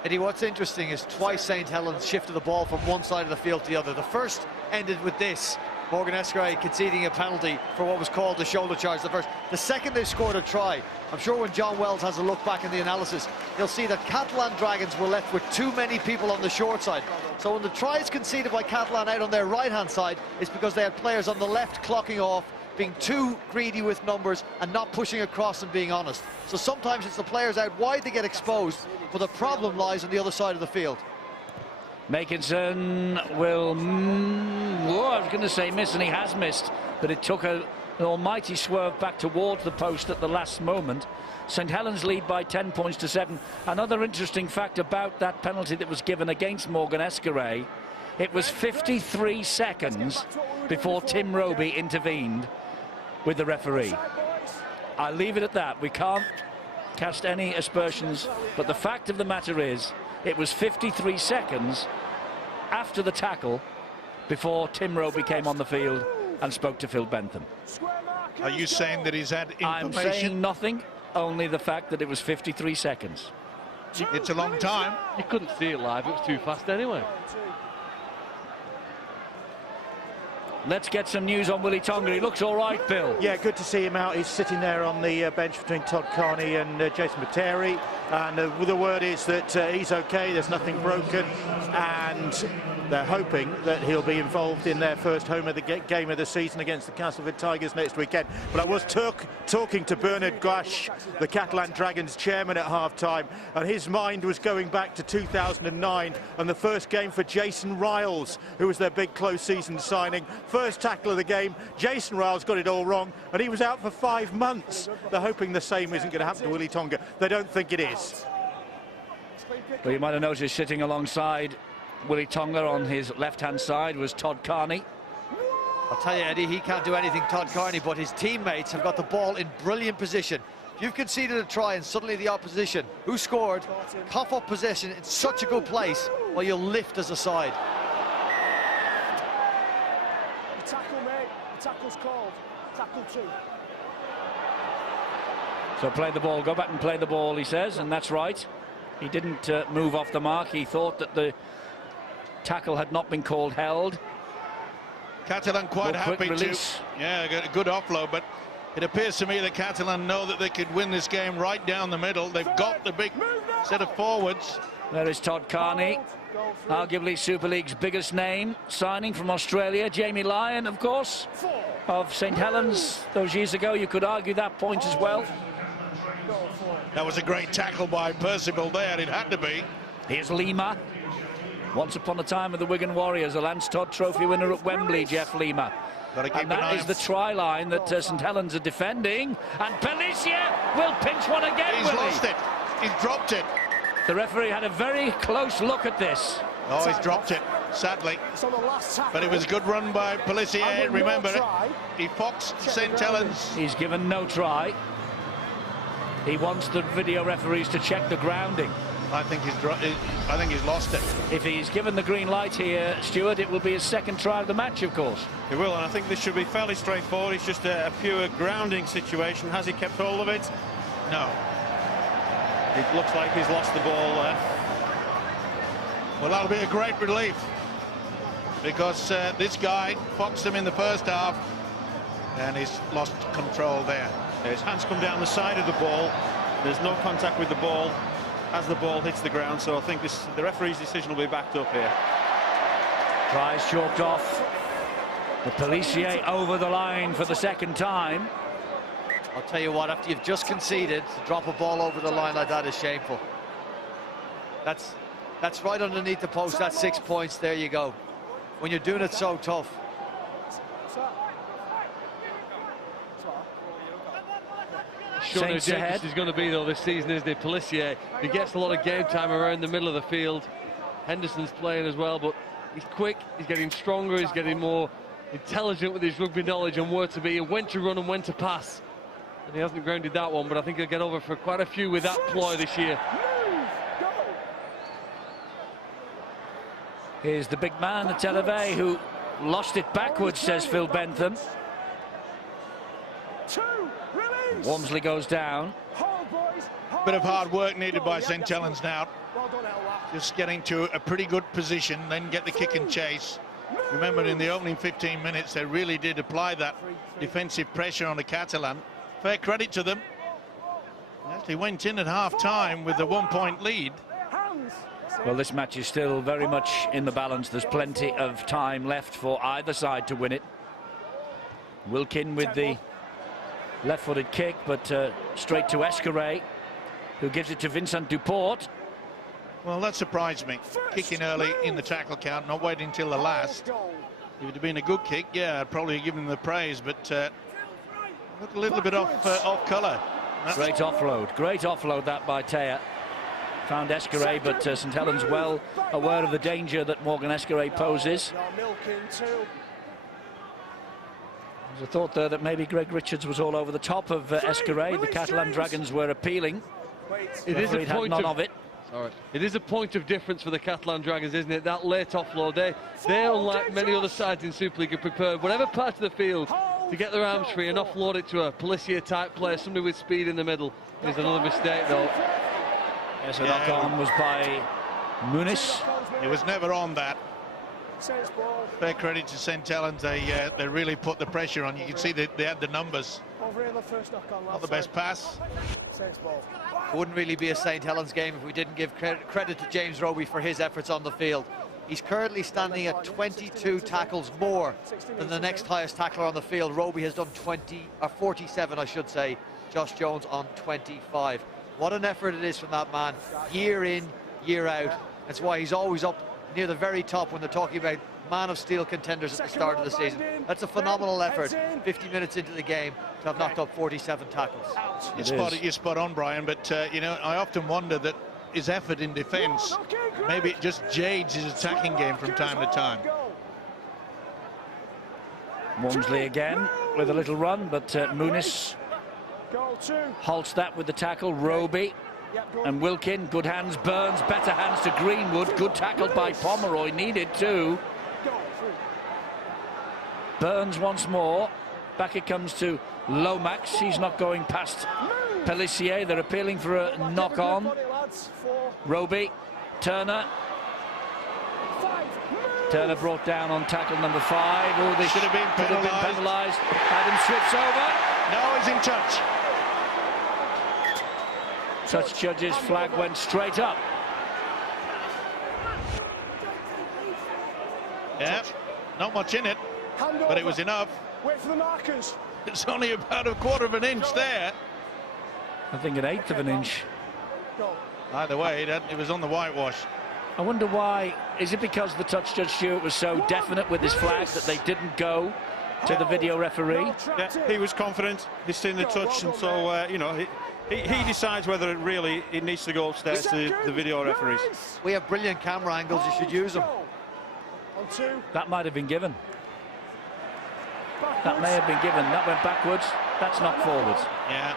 Eddie, what's interesting is twice St. Helens shifted the ball from one side of the field to the other. The first ended with this, Morgan Escaray conceding a penalty for what was called the shoulder charge the first. The second they scored a try. I'm sure when John Wells has a look back in the analysis, he'll see that Catalan Dragons were left with too many people on the short side. So when the try is conceded by Catalan out on their right-hand side, it's because they had players on the left clocking off, being too greedy with numbers and not pushing across and being honest. So sometimes it's the players out wide that get exposed, but the problem lies on the other side of the field. Makinson will, I was going to say miss, and he has missed, but it took an almighty swerve back towards the post at the last moment. St. Helens lead by 10 points to 7. Another interesting fact about that penalty that was given against Morgan Escaray, it was 53 seconds before Tim Roby intervened with the referee. I'll leave it at that. We can't cast any aspersions, but the fact of the matter is it was 53 seconds after the tackle before Tim Roby came on the field and spoke to Phil Bentham. Are you saying that he's had information? I'm saying nothing, only the fact that it was 53 seconds. It's a long time. You couldn't see it live, it was too fast anyway. Let's get some news on Willie Tonga. He looks all right, Bill. Yeah, good to see him out. He's sitting there on the bench between Todd Carney and Jason Materi. And the word is that he's okay, there's nothing broken. And they're hoping that he'll be involved in their first home of the game of the season against the Castleford Tigers next weekend. But I was talking to Bernard Gash, the Catalan Dragons chairman, at half-time, and his mind was going back to 2009 and the first game for Jason Riles, who was their big close season signing. First tackle of the game, Jason Riles got it all wrong, and he was out for 5 months. They're hoping the same isn't going to happen to Willie Tonga. They don't think it is. Well, you might have noticed sitting alongside Willie Tonga on his left-hand side was Todd Carney. I'll tell you, Eddie, he can't do anything, Todd Carney, but his teammates have got the ball in brilliant position. If you've conceded a try and suddenly the opposition, who scored, cough up possession in such a good place, well, you'll lift as a side. The tackle, mate. The tackle's called. Tackle 2. So play the ball, go back and play the ball, he says, and that's right. He didn't move off the mark. He thought that the tackle had not been called held. Catalan quite happy to, yeah, a good offload, but it appears to me that Catalan know that they could win this game right down the middle. They've got the big set of forwards. There is Todd Carney, arguably Super League's biggest name, signing from Australia. Jamie Lyon, of course, of St. Helens those years ago. You could argue that point as well. That was a great tackle by Percival there. It had to be. Here's Lima. Once upon a time with the Wigan Warriors, a Lance Todd Trophy winner at Wembley, Jeff Lima. And that is the try line that St. Helens are defending. And Pelissier will pinch one again, He's lost it. He's dropped it. The referee had a very close look at this. Oh, he's dropped it, sadly. But it was a good run by Pelissier. Remember it. He foxed St. Helens. He's given no try. He wants the video referees to check the grounding. I think he's lost it. If he's given the green light here, Stuart, it will be his second try of the match, of course. It will, and I think this should be fairly straightforward. It's just a pure grounding situation. Has he kept hold of it? No. It looks like he's lost the ball there. Well, that'll be a great relief, because this guy foxed him in the first half, and he's lost control there. His hands come down the side of the ball. There's no contact with the ball as the ball hits the ground, so I think the referee's decision will be backed up here. Tries chalked off. The Pelissier over the line for the second time. I'll tell you what, after you've just conceded, to drop a ball over the line like that is shameful. That's right underneath the post. That's 6 points. There you go. When you're doing it so tough. Sure, how dangerous he's going to be though this season, isn't he? Pelissier, he gets a lot of game time around the middle of the field. Henderson's playing as well, but he's quick, he's getting stronger, he's getting more intelligent with his rugby knowledge and where to be and when to run and when to pass. And he hasn't grounded that one, but I think he'll get over for quite a few with that ploy this year. Here's the big man, the Televe, who lost it backwards, says Phil Bentham. Walmsley goes down. Bit of hard work needed by St. Helens now. just getting to a pretty good position, then get the kick and chase. Remember, in the opening 15 minutes, they really did apply that defensive pressure on the Catalan. Fair credit to them. They actually went in at half-time with the 1-point lead. Well, this match is still very much in the balance. There's plenty of time left for either side to win it. Wilkin with the left-footed kick, but straight to Escaré, who gives it to Vincent Duport. Well, that surprised me. Kicking early in the tackle count, not waiting until the last. If it would have been a good kick, yeah, I'd probably give him the praise, but look a little bit off colour. Great offload that by Taya. Found Escaré, but St Helens well aware of the danger that Morgan Escaré poses. There's a thought there that maybe Greg Richards was all over the top of Escaré. The Catalan Dragons were appealing. It is a point of it. Sorry. It is a point of difference for the Catalan Dragons, isn't it? That late offload. They, unlike many other sides in Super League, are prepared whatever part of the field to get their arms free and offload it to a Pelissier-type player, somebody with speed in the middle. Is another mistake, though. Yes, a knock-on was by Muniz. It was never on that. Fair credit to St Helens. They really put the pressure on. You can see that they had the numbers. Not the best pass. It wouldn't really be a St Helens game if we didn't give credit to James Roby for his efforts on the field. He's currently standing at 22 tackles more than the next highest tackler on the field. Roby has done 47, I should say. Josh Jones on 25. What an effort it is from that man, year in, year out. That's why he's always up near the very top when they're talking about man of steel contenders at the start of the season. That's a phenomenal effort, 50 minutes into the game, to have knocked up 47 tackles. You're spot on, Brian, but you know, I often wonder that his effort in defence, maybe it just jades his attacking game from time to time. Walmsley again with a little run, but Muniz halts that with the tackle. Roby and Wilkin, good hands. Burns, better hands to Greenwood. Good tackle by Pomeroy, needed too. Burns once more. Back it comes to Lomax. He's not going past Pelissier. They're appealing for a knock-on. Roby, Turner. Turner brought down on tackle number 5. Oh, they should have been penalised. Adam slips over. No, he's in touch. Touch judge's flag went straight up. Yeah, not much in it, but it was enough. Wait for the markers. It's only about a quarter of an inch there. I think an eighth of an inch. Either way, it was on the whitewash. I wonder why. Is it because the touch judge Stewart was so definite with his flag that they didn't go to the video referee? Yeah, he was confident. He's seen the touch, and so you know, he decides whether it needs to go upstairs to the video referees. We have brilliant camera angles. You should use them. That might have been given. That may have been given. That went backwards. That's not forwards. Yeah.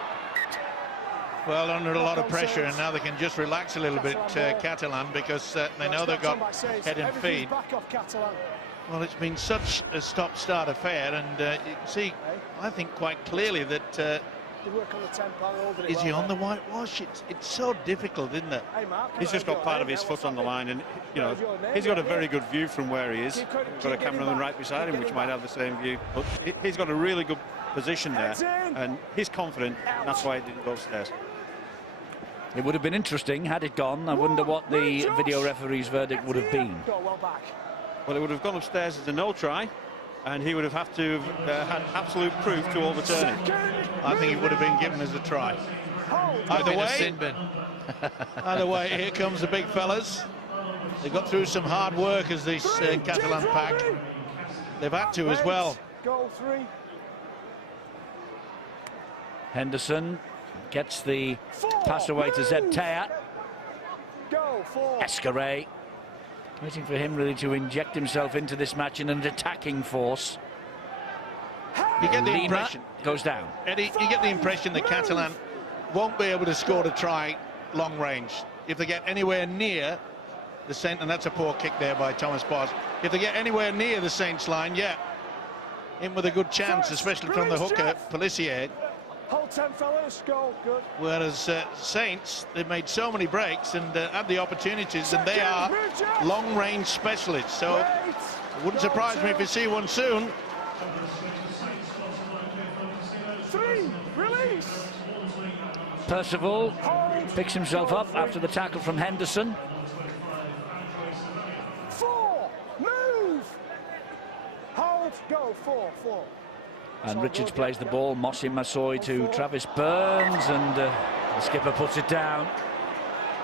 Well, under a lot of pressure, and now they can just relax a little bit, Catalan, because they know they've got head and feet. Well, it's been such a stop-start affair, and you can see, I think, quite clearly that is he on the whitewash? It's so difficult, isn't it? He's just got part of his foot on the line, and you know, he's got a very good view from where he is. He's got a cameraman right beside him, which might have the same view, but he's got a really good position there, and he's confident, and that's why it didn't go upstairs. It would have been interesting had it gone. I wonder what the video referee's verdict would have been. Well, it would have gone upstairs as a no try, and he would have had to have had absolute proof to overturn it. I think it would have been given as a try. Either way, here comes the big fellas. They got through some hard work as this Catalan pack. They've had to as well. Henderson gets the pass away to Zed Taya. Escaré, waiting for him really to inject himself into this match in an attacking force. You get the Lima impression goes down. Eddie, you get the impression that Catalan won't be able to score the try long range. If they get anywhere near the Saint, and that's a poor kick there by Thomas Boss. If they get anywhere near the Saints line, yeah, in with a good chance, especially from the hooker, Pelissier. Hold 10, fellas. Go. Good. Whereas Saints, they've made so many breaks and had the opportunities, and they are long-range specialists. So it wouldn't surprise me if we see one soon. 3, release. Percival picks himself up after the tackle from Henderson. 4, move. Hold, go. 4. And Richards plays the ball, Mossy Massoy to Travis Burns, and the skipper puts it down.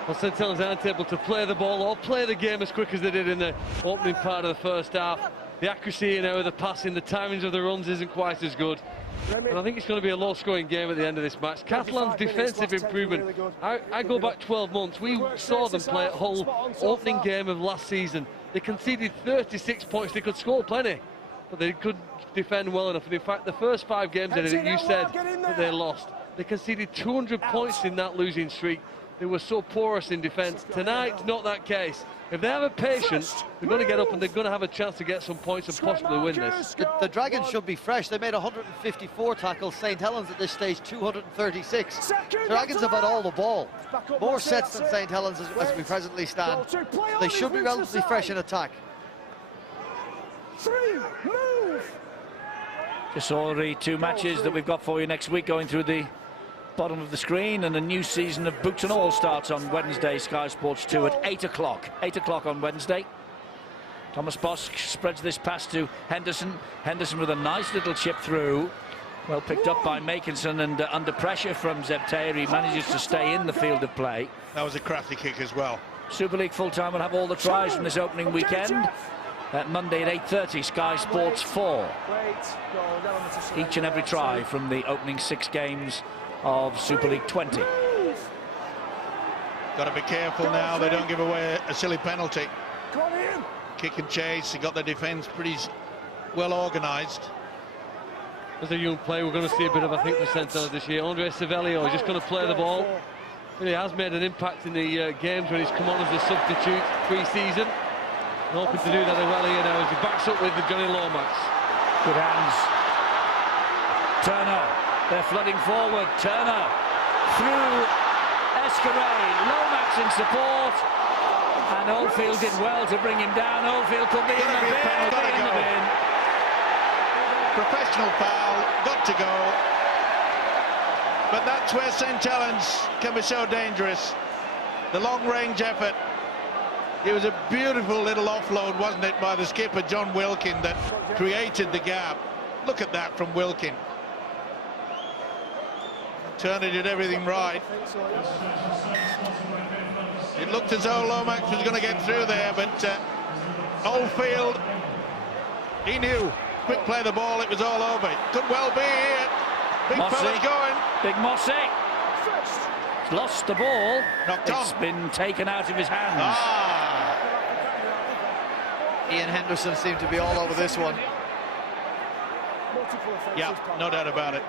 Well, St Helens aren't able to play the ball or play the game as quick as they did in the opening part of the first half. The accuracy now of the passing, the timings of the runs isn't quite as good. And I think it's going to be a low-scoring game at the end of this match. Catalans' defensive improvement. I go back 12 months. We saw them play at Hull opening game of last season. They conceded 36 points. They could score plenty, but they couldn't defend well enough. And in fact, the first 5 games that you said that they lost, they conceded 200 points in that losing streak. They were so porous in defence. Tonight, not that case. If they have a patience, they're going to get up and they're going to have a chance to get some points and possibly win this. The Dragons should be fresh. They made 154 tackles. St Helens at this stage 236. Dragons have had all the ball. More sets than St Helens as we presently stand. They should be relatively fresh in attack. 3, move. Just saw the 2 matches that we've got for you next week going through the bottom of the screen, and a new season of Boots and All starts on Wednesday, Sky Sports 2 at 8 o'clock. 8 o'clock on Wednesday. Thomas Bosk spreads this pass to Henderson. Henderson with a nice little chip through. Well picked up by Makinson, and under pressure from Zebtair, he manages to stay in the field of play. That was a crafty kick as well. Super League full-time will have all the tries from this opening weekend. Monday at 8:30, Sky Sports 4. Each and every try from the opening 6 games of Super League 20. Got to be careful now they don't give away a silly penalty. Kick and chase, they got their defence pretty well organised. As a young player, we're going to see a bit of, I think, for St Helens this year. Andre Cervello is just going to play the ball. Really has made an impact in the games when he's come on as a substitute pre-season. Hoping to do that well here now as he backs up with the Johnny Lomax. Good hands. Turner, they're flooding forward. Turner through Escaray. Lomax in support. And Oldfield did well to bring him down. Oldfield could be in the bin. Professional foul, got to go. But that's where St Helens can be so dangerous. The long-range effort. It was a beautiful little offload, wasn't it, by the skipper, John Wilkin, that created the gap. Look at that from Wilkin. Turner did everything right. It looked as though Lomax was going to get through there, but Oldfield, he knew. Quick play the ball, it was all over. It could well be here. Big fella's going. Big Mossy. He's lost the ball. It's been taken out of his hands. Ian Henderson seemed to be all over this one. Yeah, no doubt about it.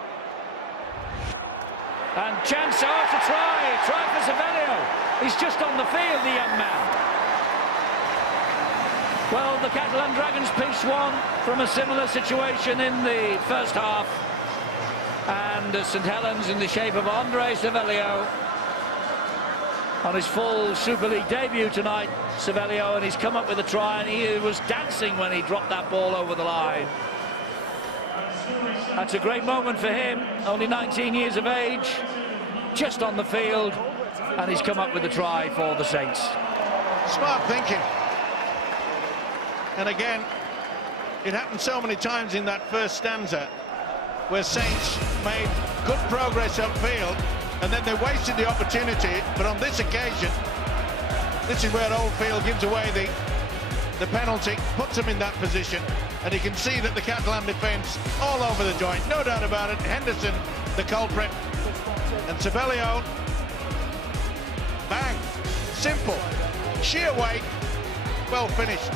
And chance to try for Cervello. He's just on the field, the young man. Well, the Catalan Dragons pinched one from a similar situation in the first half. And St Helens in the shape of Andre Cervello on his full Super League debut tonight, Cervello, and he's come up with a try, and he was dancing when he dropped that ball over the line. That's a great moment for him, only 19 years of age, just on the field, and he's come up with a try for the Saints. Smart thinking. And again, it happened so many times in that first stanza where Saints made good progress upfield, and then they wasted the opportunity. But on this occasion, this is where Oldfield gives away the penalty, puts him in that position, and you can see that the Catalan defence all over the joint, no doubt about it. Henderson, the culprit, and Cervello, bang, simple, sheer weight, well finished.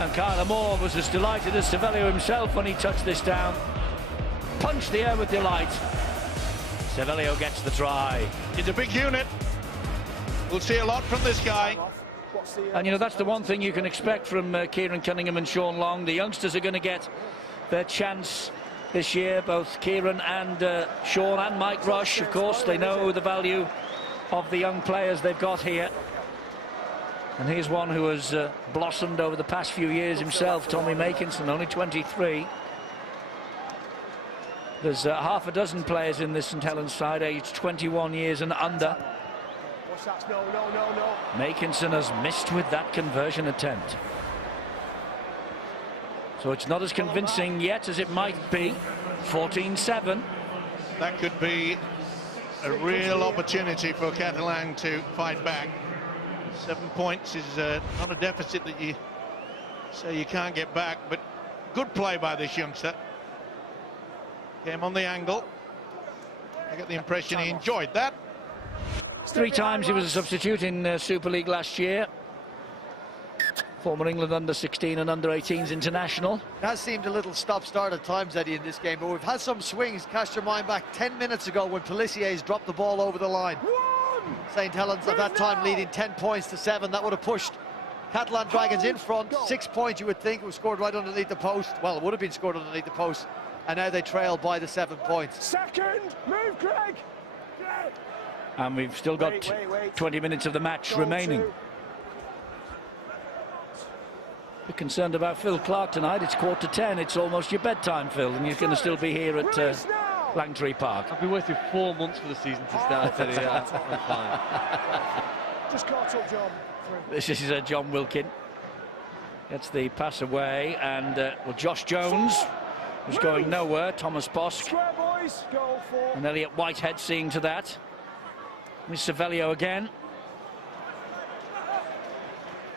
And Kyler Moore was as delighted as Cervello himself when he touched this down. Punched the air with delight. Cervello gets the try. He's a big unit. We'll see a lot from this guy. And you know, that's the one thing you can expect from Kieran Cunningham and Sean Long. The youngsters are going to get their chance this year, both Kieran and Sean and Mike Rush. Of course, they know the value of the young players they've got here. And here's one who has blossomed over the past few years himself, Tommy Makinson, only 23. There's half a dozen players in this St Helens side, aged 21 years and under. Makinson has missed with that conversion attempt. So it's not as convincing yet as it might be. 14-7. That could be a real opportunity for Catalan to fight back. 7 points is not a deficit that you say you can't get back, but good play by this youngster. Came on the angle. I get the impression he enjoyed that. 3 times he was a substitute in Super League last year. Former England under-16 and under-18s international. It has seemed a little stop-start at times, Eddie, in this game, but we've had some swings. Cast your mind back 10 minutes ago when Pelissier's dropped the ball over the line. St Helens at that time leading 10 points to 7. That would have pushed Catalan Dragons in front. 6 points, you would think. It was scored right underneath the post. Well, it would have been scored underneath the post. And now they trail by the 7 points. Second, move, Greg. And we've still got 20 minutes of the match remaining. You're concerned about Phil Clark tonight. It's 9:45. It's almost your bedtime, Phil, and you're going to still be here at Langtree Park. I've been waiting 4 months for the season to start. I'm fine. Just caught up, John. This is John Wilkin. Gets the pass away, and well, Josh Jones was going nowhere. Thomas Bosk Square, boys. Go for. and Elliot Whitehead seeing to that. With Cervello again.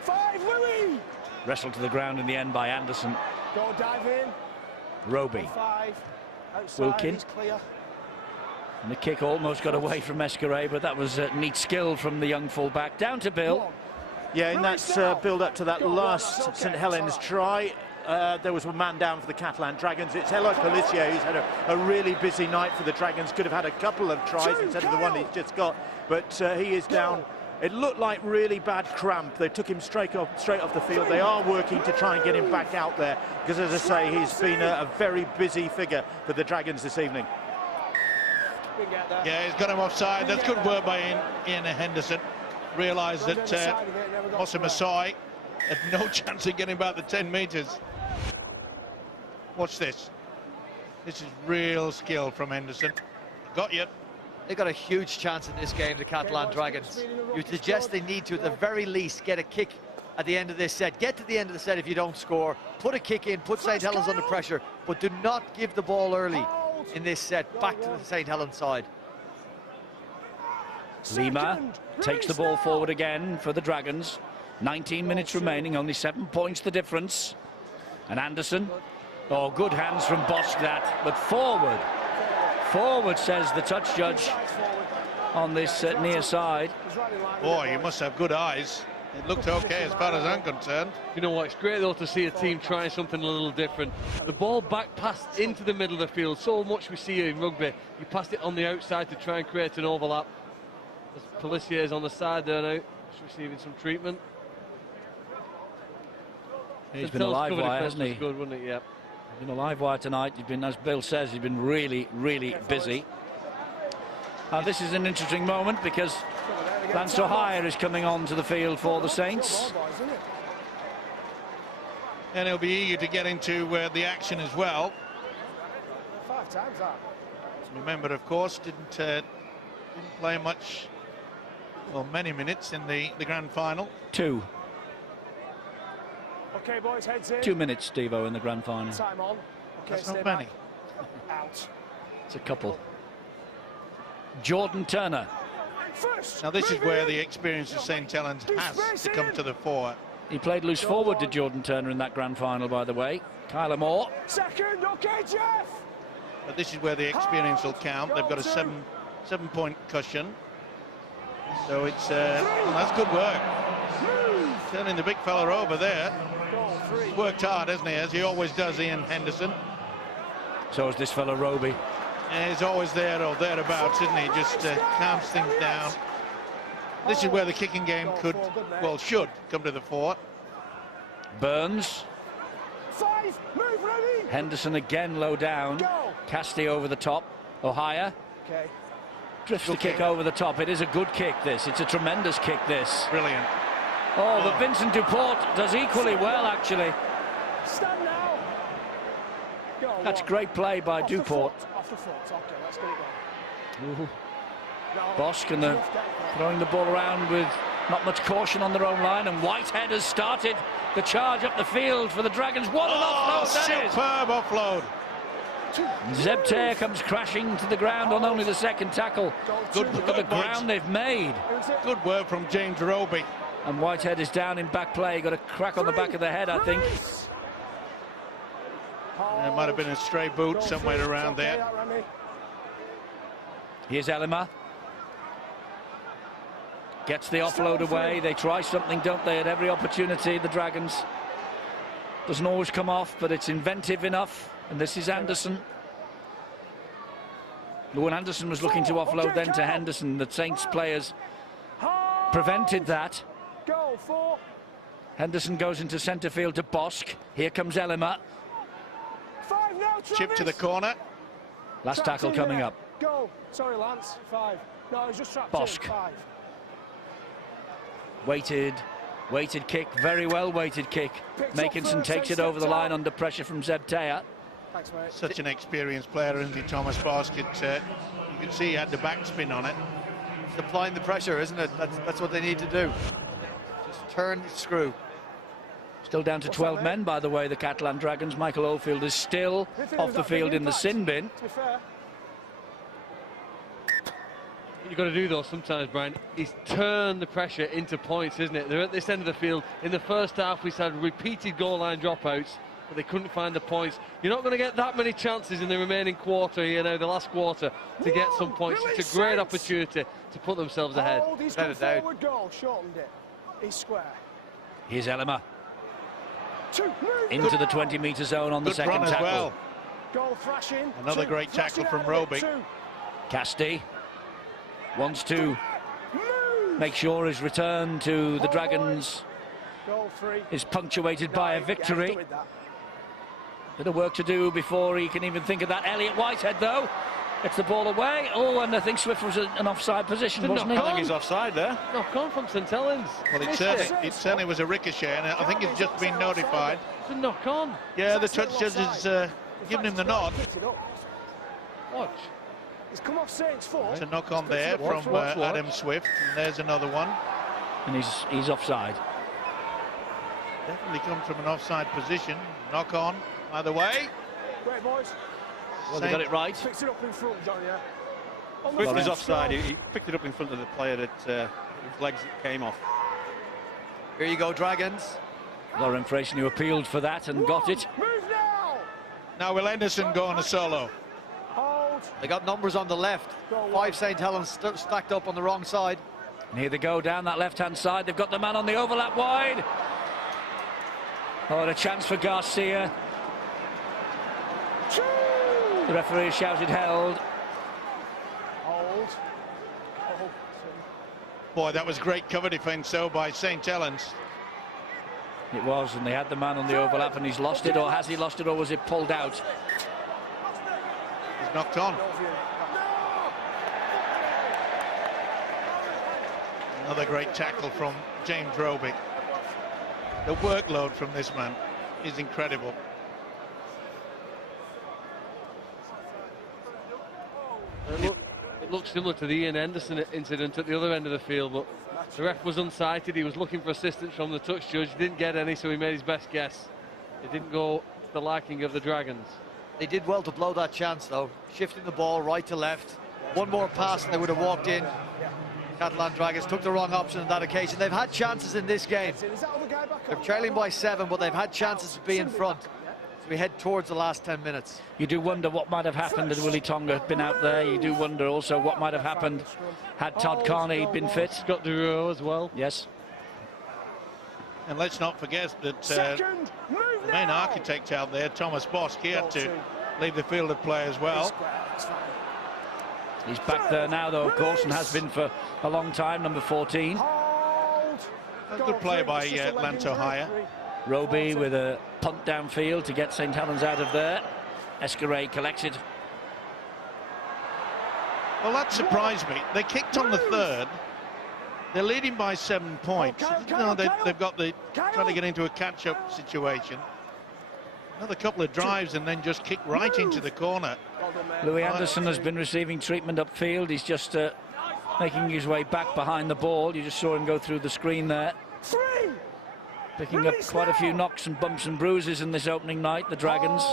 5, Willie. Wrestled to the ground in the end by Anderson. Go dive in. Roby. 5. Outside, Wilkin. he's clear. And the kick almost got away from Escaré, but that was neat skill from the young full-back. Down to Bill. Yeah, in that build-up to that last St Helens try, there was a man down for the Catalan Dragons. It's Helens Pelissier who's had a really busy night for the Dragons. Could have had a couple of tries instead of the one he's just got, but he is down. It looked like really bad cramp. They took him straight off the field. They are working to try and get him back out there because, as I say, he's been a very busy figure for the Dragons this evening. Yeah, he's got him offside. That's good work by Ian Henderson. Realised that Mossa Masai had no chance of getting about the 10 metres. Watch this. This is real skill from Henderson. Got you. They've got a huge chance in this game, the Catalan Dragons. You suggest they need to, at the very least, get a kick at the end of this set. Get to the end of the set if you don't score. Put a kick in, put St Helens under pressure, but do not give the ball early in this set. Back to the St Helens side. Lima takes the ball forward again for the Dragons. 19 minutes remaining, only 7 points the difference. And Anderson. Oh, good hands from Bosk that, but forward. Forward, says the touch judge on this near side. Boy, you must have good eyes. It looked okay as far as I'm concerned. You know what, it's great though to see a team try something a little different. The ball back passed into the middle of the field. So much we see in rugby. You passed it on the outside to try and create an overlap. Pelissier's on the side there now, just receiving some treatment. He's been a live wire, hasn't he? Good, wasn't it? Yeah. He's been a live wire tonight. He's been, as Bill says, he's been really, really busy. This is an interesting moment because Lance O'Hire is coming onto the field for the Saints. And he'll be eager to get into the action as well. 5 times that. Remember, of course, didn't play much, or many minutes in the grand final. 2. Okay, boys, heads in. 2 minutes, Steve-O, in the grand final. Time on. Okay, that's not many. Out. It's a couple. Jordan Turner. Now this is where the experience of St Helens has to come to the fore. He played loose forward to Jordan Turner in that grand final, by the way. Kyler Moore. Second, okay, Jeff. But this is where the experience will count. They've got a 7-point cushion. So it's well, that's good work. Turning the big fella over there. He's worked hard, hasn't he? As he always does, Ian Henderson. So is this fella Roby. Yeah, he's always there or thereabouts, isn't he? Just calms things down. This is where the kicking game could, well, should come to the fore. Burns. 5, move, ready. Henderson again low down. Go. Casti over the top. Ohio Okay. drifts the kick over the top. It is a good kick, this. It's a tremendous kick, this. Brilliant. Oh, but Vincent Duport does equally well, actually. Stand now. Go. That's one. great play by Off Duport. The foot. Off the foot. Okay, let's get it going. No. Bosch and throwing the ball around with not much caution on their own line, and Whitehead has started the charge up the field for the Dragons. What an offload that is! Superb offload. Zebter comes crashing to the ground on only the second tackle. Look at the ground they've made. Good work from James Roby. And Whitehead is down in back play. Got a crack on the back of the head, I think. There might have been a stray boot somewhere around there. Here's Elima. Gets the offload away. They try something, don't they, at every opportunity, the Dragons. Doesn't always come off, but it's inventive enough. And this is Anderson. When Anderson was looking to offload then to Henderson, the Saints players prevented that. Go, 4. Henderson goes into centre field to Bosch. Here comes Elima. 5 now, Travis. Chip to the corner. Last tackle coming up. Go. Sorry, Lance. 5. No, he's just trapped Bosch. in. 5. Weighted kick, very well weighted kick. Makinson takes it over the line under pressure from Zebtea. Thanks, mate. Such an experienced player, isn't he, Thomas Bosch? You can see he had the backspin on it. It's applying the pressure, isn't it? That's what they need to do. Just turn the screw. Still down to 12 men, by the way, the Catalan Dragons. Michael Oldfield is still off the field in the sin bin. To be fair. What you've got to do, though, sometimes, Brian, is turn the pressure into points, isn't it? They're at this end of the field. In the first half, we had repeated goal line dropouts, but they couldn't find the points. You're not going to get that many chances in the remaining quarter here now, the last quarter, to get some points. It's a great opportunity to put themselves ahead. He's gone forward, goal, shortened it. He's square. Here's Elima. 2, move. Into the 20-metre zone on the Good second run as tackle. well. Goal thrashing. Another 2, great tackle from thrashing Roby. out of it, 2. Casti wants to make sure his return to the Dragons Goal 3. is punctuated by a victory. Bit of work to do before he can even think of that. Elliot Whitehead, though, gets the ball away. Oh, and I think Swift was an offside position, wasn't he? I think he's offside there. Knock on from St Helens. Well, it certainly was a ricochet, and I think he's just been notified. It's a knock on. Yeah, the touch judge has given him the nod. Watch. He's come off Saint's foot. It's a knock on there from Adam Swift, and there's another one. And he's offside. Definitely comes from an offside position. Knock on, either way. Great, boys. Well, they got it right. Picks it up in front, John, yeah. Swift is offside. He picked it up in front of the player that his legs came off. Here you go, Dragons. Lauren Frayson, who appealed for that and got it. Move now. Now will Henderson go on a solo? Hold. They got numbers on the left. 5 St Helens stacked up on the wrong side. And here they go down that left-hand side. They've got the man on the overlap wide. Oh, and a chance for Garcia. The referee shouted held. Hold. Boy, that was great cover defence, though, by St Helens. It was, and they had the man on the overlap, and he's lost it, or has he lost it, or was it pulled out? He's knocked on. Another great tackle from James Roby. The workload from this man is incredible. It looks similar to the Ian Henderson incident at the other end of the field, but the ref was unsighted. He was looking for assistance from the touch judge. Didn't get any, so he made his best guess. It didn't go to the liking of the Dragons. They did well to blow that chance, though. Shifting the ball right to left. One more pass and they would have walked in. Catalan Dragons took the wrong option on that occasion. They've had chances in this game. They're trailing by 7, but they've had chances to be in front. As we head towards the last 10 minutes. You do wonder what might have happened had Willie Tonga been out there. You do wonder also what might have happened had Todd Carney been fit. Scott Duro as well. Yes. And let's not forget that the main architect out there, Thomas Bosch, he had to leave the field of play as well. He's back there now, though, of course, and has been for a long time, number 14. A good play by Lance Ohio. Roby with a punt downfield to get St Helens out of there. Escaray collected. Well, that surprised me. They kicked on the third. They're leading by 7 points. They've got the trying to get into a catch-up situation. Another couple of drives and then just kick right into the corner. Louis Anderson has been receiving treatment upfield. He's just making his way back behind the ball. You just saw him go through the screen there. Picking up quite a few knocks and bumps and bruises in this opening night, the Dragons.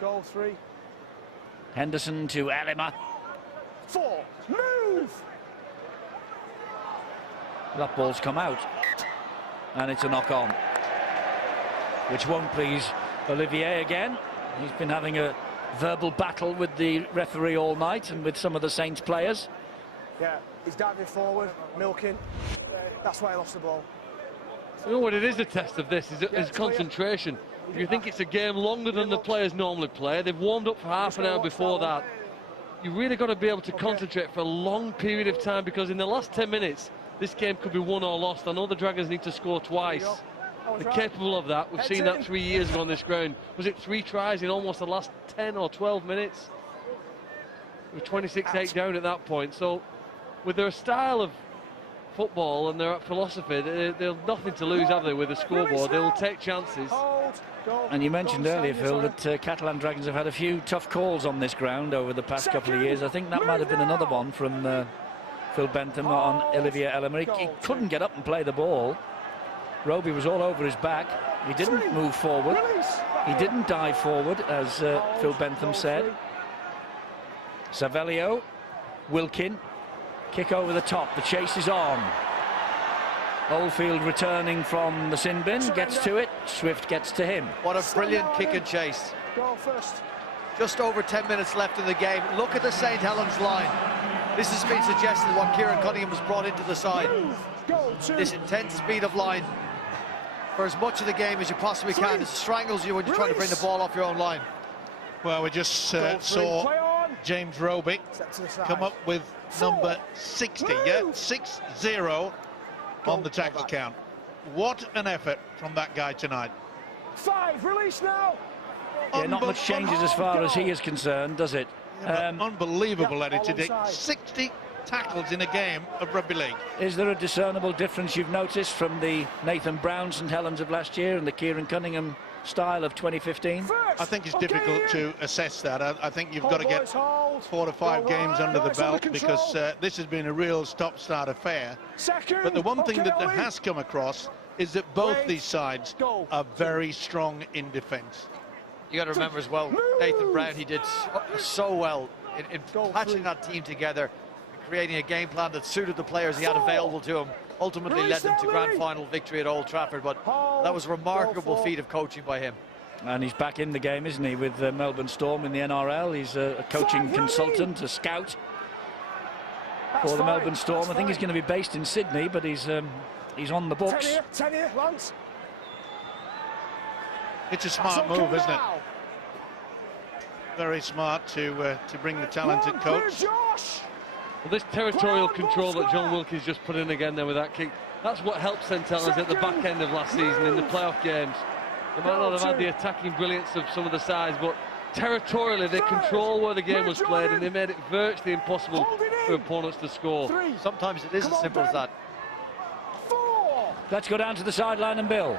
Goal 3. Henderson to Elima. 4. Move! That ball's come out. And it's a knock-on, which won't please Olivier again. He's been having a verbal battle with the referee all night and with some of the Saints players. Yeah, he's diving forward, milking. That's why he lost the ball. You know what it is, a test of this is concentration. If you think it's a game longer than the players normally play, they've warmed up for half an hour before that. You really got to be able to concentrate for a long period of time, because in the last 10 minutes, this game could be won or lost. I know the Dragons need to score twice. They're capable of that. We've seen that 3 years ago on this ground. Was it 3 tries in almost the last 10 or 12 minutes? We're 26-8 down at that point. So with their style of football and their philosophy, they've nothing to lose, have they, with the scoreboard? They'll take chances. And you mentioned earlier, Phil, that Catalan Dragons have had a few tough calls on this ground over the past couple of years. I think that might have been another one from Phil Bentham on Olivier Elima. He couldn't get up and play the ball. Roby was all over his back. He didn't move forward. He didn't dive forward, as Phil Bentham said. Savelio, Wilkin, kick over the top. The chase is on. Oldfield returning from the sin bin, gets to it. Swift gets to him. What a brilliant kick and chase. Go first. Just over 10 minutes left in the game. Look at the St Helens line. This has been suggested what Kieran Cunningham has brought into the side. This intense speed of line for as much of the game as you possibly can. It strangles you when you're trying to bring the ball off your own line. Well, we just saw James Roby come up with number 60, yeah? 6-0 on the tackle count. What an effort from that guy tonight. 5, release now. Yeah, not much changes as far as he is concerned, does it? Unbelievable at it today. 60 tackles in a game of rugby league. Is there a discernible difference you've noticed from the Nathan Brown St Helens of last year and the Kieran Cunningham style of 2015? I think it's difficult to assess that. I think you've got to get 4 to 5 games under the belt, because this has been a real stop-start affair. But the one thing that has come across is that both these sides are very strong in defence. You got to remember as well, Nathan Brown, he did so well in patching that team together, and creating a game plan that suited the players he had available to him. Ultimately led them to grand final victory at Old Trafford, but that was a remarkable feat of coaching by him. And he's back in the game, isn't he, with Melbourne Storm in the NRL. He's a coaching consultant, a scout for the Melbourne Storm. I think he's going to be based in Sydney, but he's on the books. 10 here, Lance. It's a smart move, isn't it? Very smart to bring the talented coach. Well, this territorial control that John Wilkins just put in again there with that kick, that's what helped St Helens at the back end of last season in the playoff games. They might not have had the attacking brilliance of some of the sides, but territorially they control where the game was played, and they made it virtually impossible for opponents to score. Sometimes it is as simple as that. Let's go down to the sideline and Bill.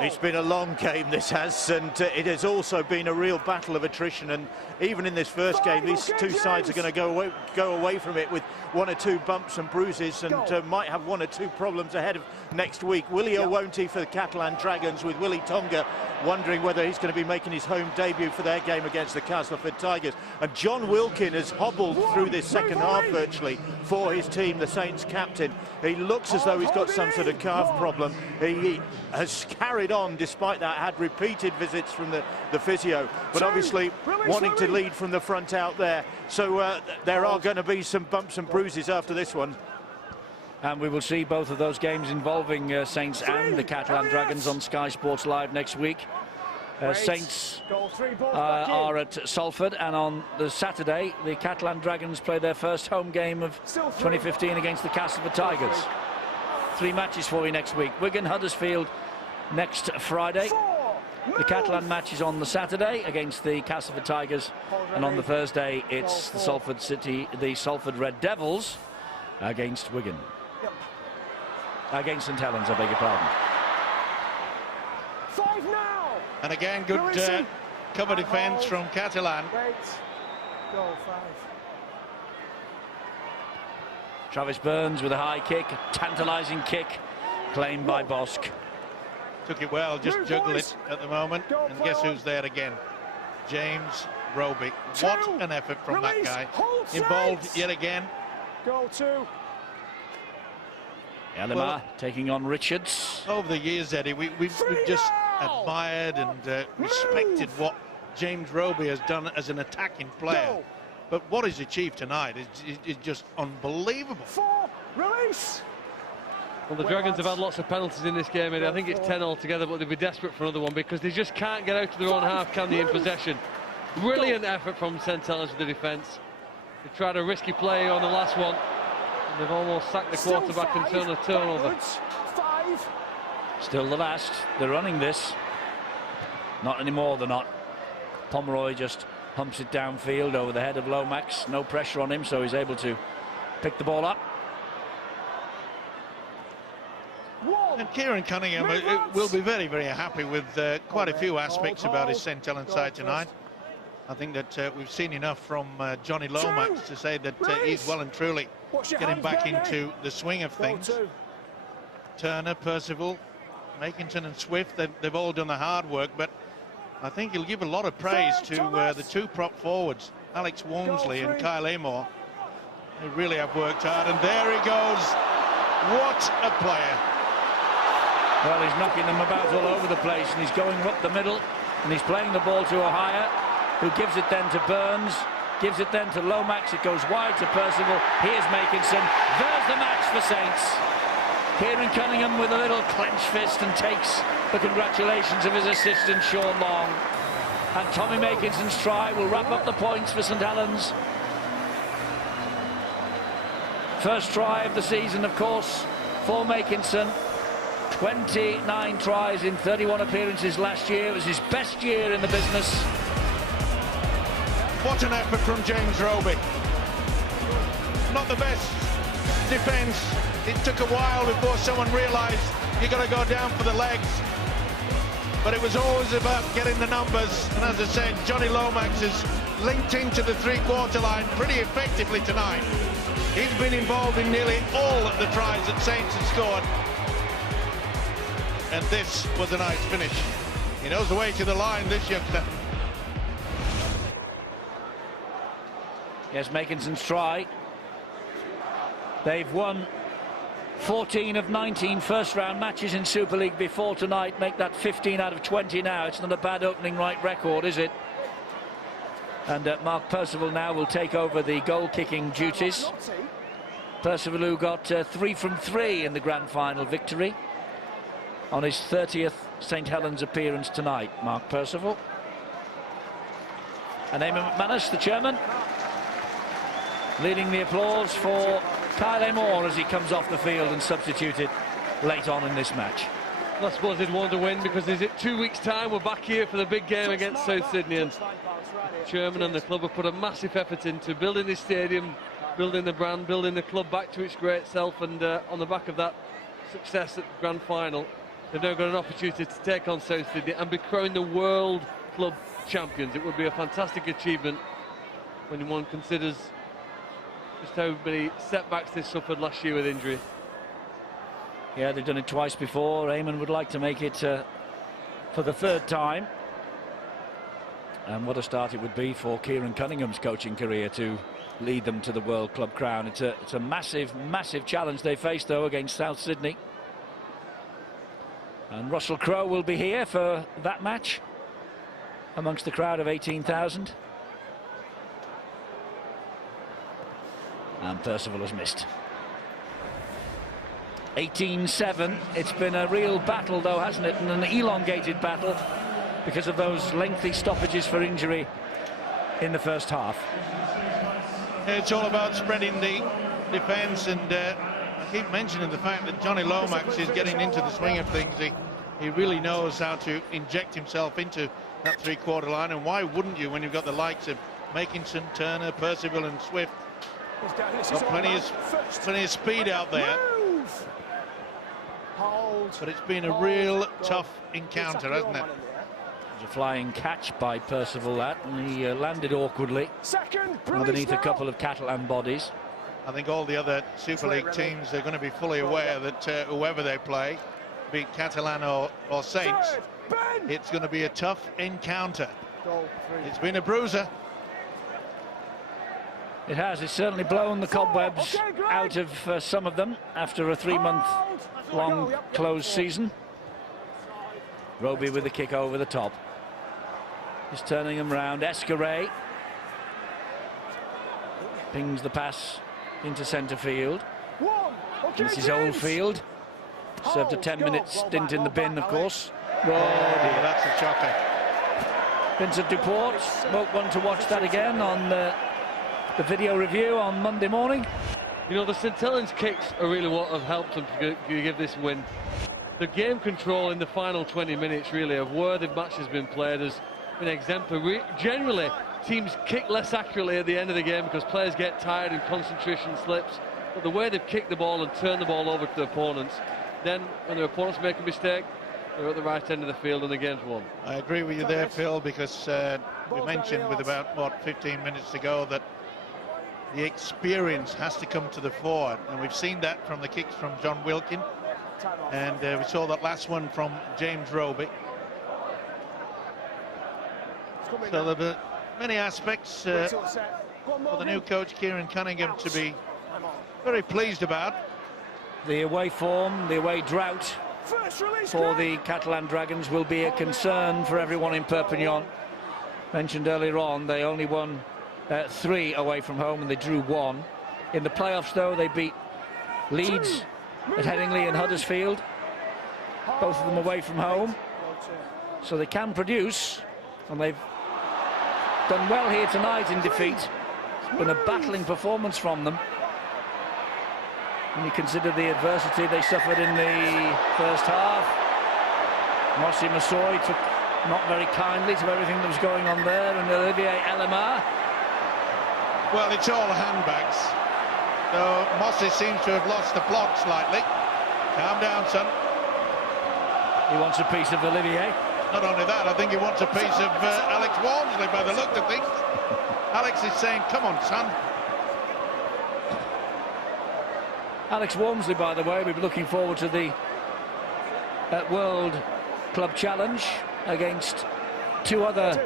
It's been a long game, this has, and it has also been a real battle of attrition. And even in this first game, these two sides are going to go away from it with 1 or 2 bumps and bruises, and might have 1 or 2 problems ahead of next week. Willie Owonti for the Catalan Dragons, with Willie Tonga wondering whether he's going to be making his home debut for their game against the Castleford Tigers. And John Wilkin has hobbled through this second half virtually for his team, the Saints captain. He looks as though he's got some sort of calf problem. He has carried on despite that, had repeated visits from the physio, but obviously wanting to lead from the front out there. So there are going to be some bumps and bruises after this one. And we will see both of those games involving Saints and the Catalan Dragons on Sky Sports Live next week. Saints are at Salford, and on the Saturday the Catalan Dragons play their first home game of 2015 against the Castleford Tigers. 3 matches for you next week: Wigan, Huddersfield next Friday. The Catalan match is on the Saturday against the Castleford Tigers, and on the Thursday it's the Salford Red Devils against Wigan. Against St Helens, I beg your pardon. 5 now. And again, good cover defence from Catalan. Go 5. Travis Burns with a high kick, tantalising kick, claimed by Bosk. Took it well, just juggle it at the moment. And guess who's there again? James Roby. What an effort from that guy. Involved yet again. Go 2. Elima taking on Richards. Over the years, Eddie, we've just admired and respected what James Roby has done as an attacking player. But what he's achieved tonight is just unbelievable. 4. Release. Well, the Dragons have had lots of penalties in this game, Eddie. I think it's 10 altogether, but they'll be desperate for another one because they just can't get out of their own half, can they, in possession. Brilliant effort from St Helens with the defence. They tried a risky play on the last one, and they've almost sacked the quarterback and turned a turnover. 5. Still the last. They're running this. Not anymore, they're not. Pomeroy just pumps it downfield over the head of Lomax. No pressure on him, so he's able to pick the ball up. And Kieran Cunningham will be very, very happy with quite a few aspects about his St Helens side tonight. I think that we've seen enough from Johnny Lomax to say that he's well and truly getting back into the swing of things. Turner, Percival, Makinson and Swift, they've all done the hard work, but I think he'll give a lot of praise to the two prop forwards, Alex Walmsley and Kyle Amor. They really have worked hard, and there he goes. What a player. Well, he's knocking them about all over the place, and he's going up the middle, and he's playing the ball to Ohio, who gives it then to Burns, gives it then to Lomax. It goes wide to Percival. Here's Makinson. There's the match for Saints. Kieran Cunningham with a little clenched fist and takes the congratulations of his assistant Sean Long. And Tommy Makinson's try will wrap up the points for St Helens. First try of the season, of course, for Makinson. 29 tries in 31 appearances last year. It was his best year in the business. What an effort from James Roby. Not the best defence. It took a while before someone realised you've got to go down for the legs. But it was always about getting the numbers. And as I said, Johnny Lomax has linked into the three-quarter line pretty effectively tonight. He's been involved in nearly all of the tries that Saints have scored. And this was a nice finish. He knows the way to the line, this youngster. Yes, Makinson's try. They've won 14 of 19 first-round matches in Super League before tonight. Make that 15 out of 20 now. It's not a bad opening right record, is it? And Mark Percival now will take over the goal-kicking duties. Percival, who got 3 from 3 in the grand final victory on his 30th St Helens appearance tonight. Mark Percival. And Eamon McManus, the chairman, leading the applause for Kyle Amor as he comes off the field and substituted late on in this match. Well, I suppose they'd want to win because is it 2 weeks' time we're back here for the big game against South Sydney, and the chairman and the club have put a massive effort into building this stadium, building the brand, building the club back to its great self, and on the back of that success at the grand final, they've now got an opportunity to take on South Sydney and be crowned the world club champions. It would be a fantastic achievement when one considers just how many setbacks they suffered last year with injury. Yeah, they've done it twice before. Eamon would like to make it for the third time. And what a start it would be for Kieran Cunningham's coaching career to lead them to the World Club crown. It's a massive, massive challenge they face, though, against South Sydney. And Russell Crowe will be here for that match amongst the crowd of 18,000. And Percival has missed. 18-7. It's been a real battle, though, hasn't it? And an elongated battle because of those lengthy stoppages for injury in the first half. It's all about spreading the defence, and I keep mentioning the fact that Johnny Lomax is getting into the swing of things. He really knows how to inject himself into that three-quarter line, and why wouldn't you when you've got the likes of Makinson, Turner, Percival and Swift? Got plenty of speed out there. But it's been a real tough encounter, hasn't it? It was a flying catch by Percival, that, and he landed awkwardly underneath a couple of Catalan bodies. I think all the other Super League teams are going to be fully aware that whoever they play, be it Catalan or Saints, it's going to be a tough encounter. It's been a bruiser. It has. It's certainly blown the cobwebs out of some of them after a 3-month-long closed season. Roby with the kick over the top. He's turning him round. Escaré pings the pass into centre field. This is Oldfield. Served a 10-minute stint in the bin, of course. Oh dear, that's a shocker. Vincent Duport won't want to watch that again on the video review on Monday morning. You know, the St Helens kicks are really what have helped them to give this win. The game control in the final 20 minutes, really, of where the match has been played has been exemplary. Generally, teams kick less accurately at the end of the game because players get tired and concentration slips. But the way they've kicked the ball and turned the ball over to the opponents, then when their opponents make a mistake, they're at the right end of the field and the game's won. I agree with you there, Phil, because we mentioned with about, 15 minutes to go that the experience has to come to the fore, and we've seen that from the kicks from John Wilkin, and we saw that last one from James Roby. So there are many aspects for the new coach Kieran Cunningham to be very pleased about. The away form, the away drought for the Catalan Dragons will be a concern for everyone in Perpignan. Mentioned earlier on, they only won 3 away from home and they drew 1. In the playoffs, though, they beat Leeds at Headingley and Huddersfield, both of them away from home. So they can produce, and they've done well here tonight in defeat. It's been a battling performance from them. When you consider the adversity they suffered in the first half. Mossy Massoy took not very kindly to everything that was going on there, and Olivier Elimar. Well, it's all handbags. So Mossy seems to have lost the plot slightly. Calm down, son. He wants a piece of Olivier. Not only that, I think he wants a piece of Alex Walmsley by the look of things. Alex is saying, come on, son. Alex Walmsley, by the way, we'll be looking forward to the World Club Challenge against 2 other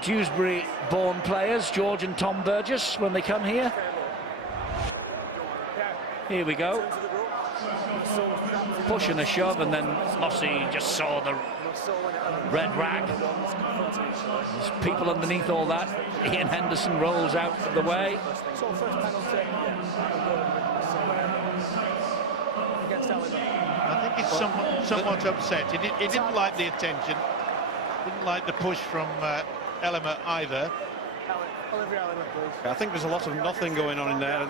Dewsbury-born players, George and Tom Burgess, when they come here. Here we go. Push and a shove, and then Mossy just saw the red rag. There's people underneath all that. Ian Henderson rolls out of the way. I think he's somewhat upset. He didn't like the attention. Didn't like the push from Elimar either. I think there's a lot of nothing going on in there.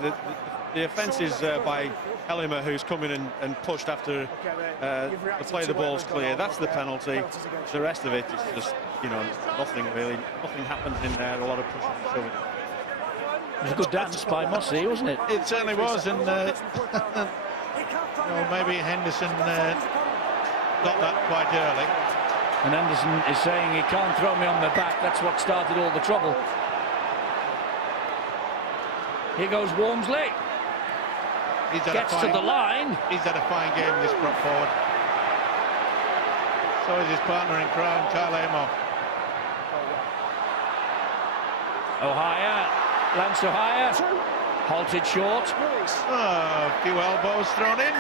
The offence is by Elimar, who's come in and pushed after the play the ball's clear. That's the penalty. The rest of it is just, you know, nothing really. Nothing happens in there. A lot of pushing and shoving. It was a good dance by Mossy, wasn't it? It certainly was, and well, maybe Henderson got that quite early. And Henderson is saying he can't throw me on my back. That's what started all the trouble. Here goes Walmsley. Gets to the line. He's had a fine game, this prop forward. So is his partner in crime, Kyle Amor. O'Hire, Lance O'Hire, halted short. Oh, a few elbows thrown in.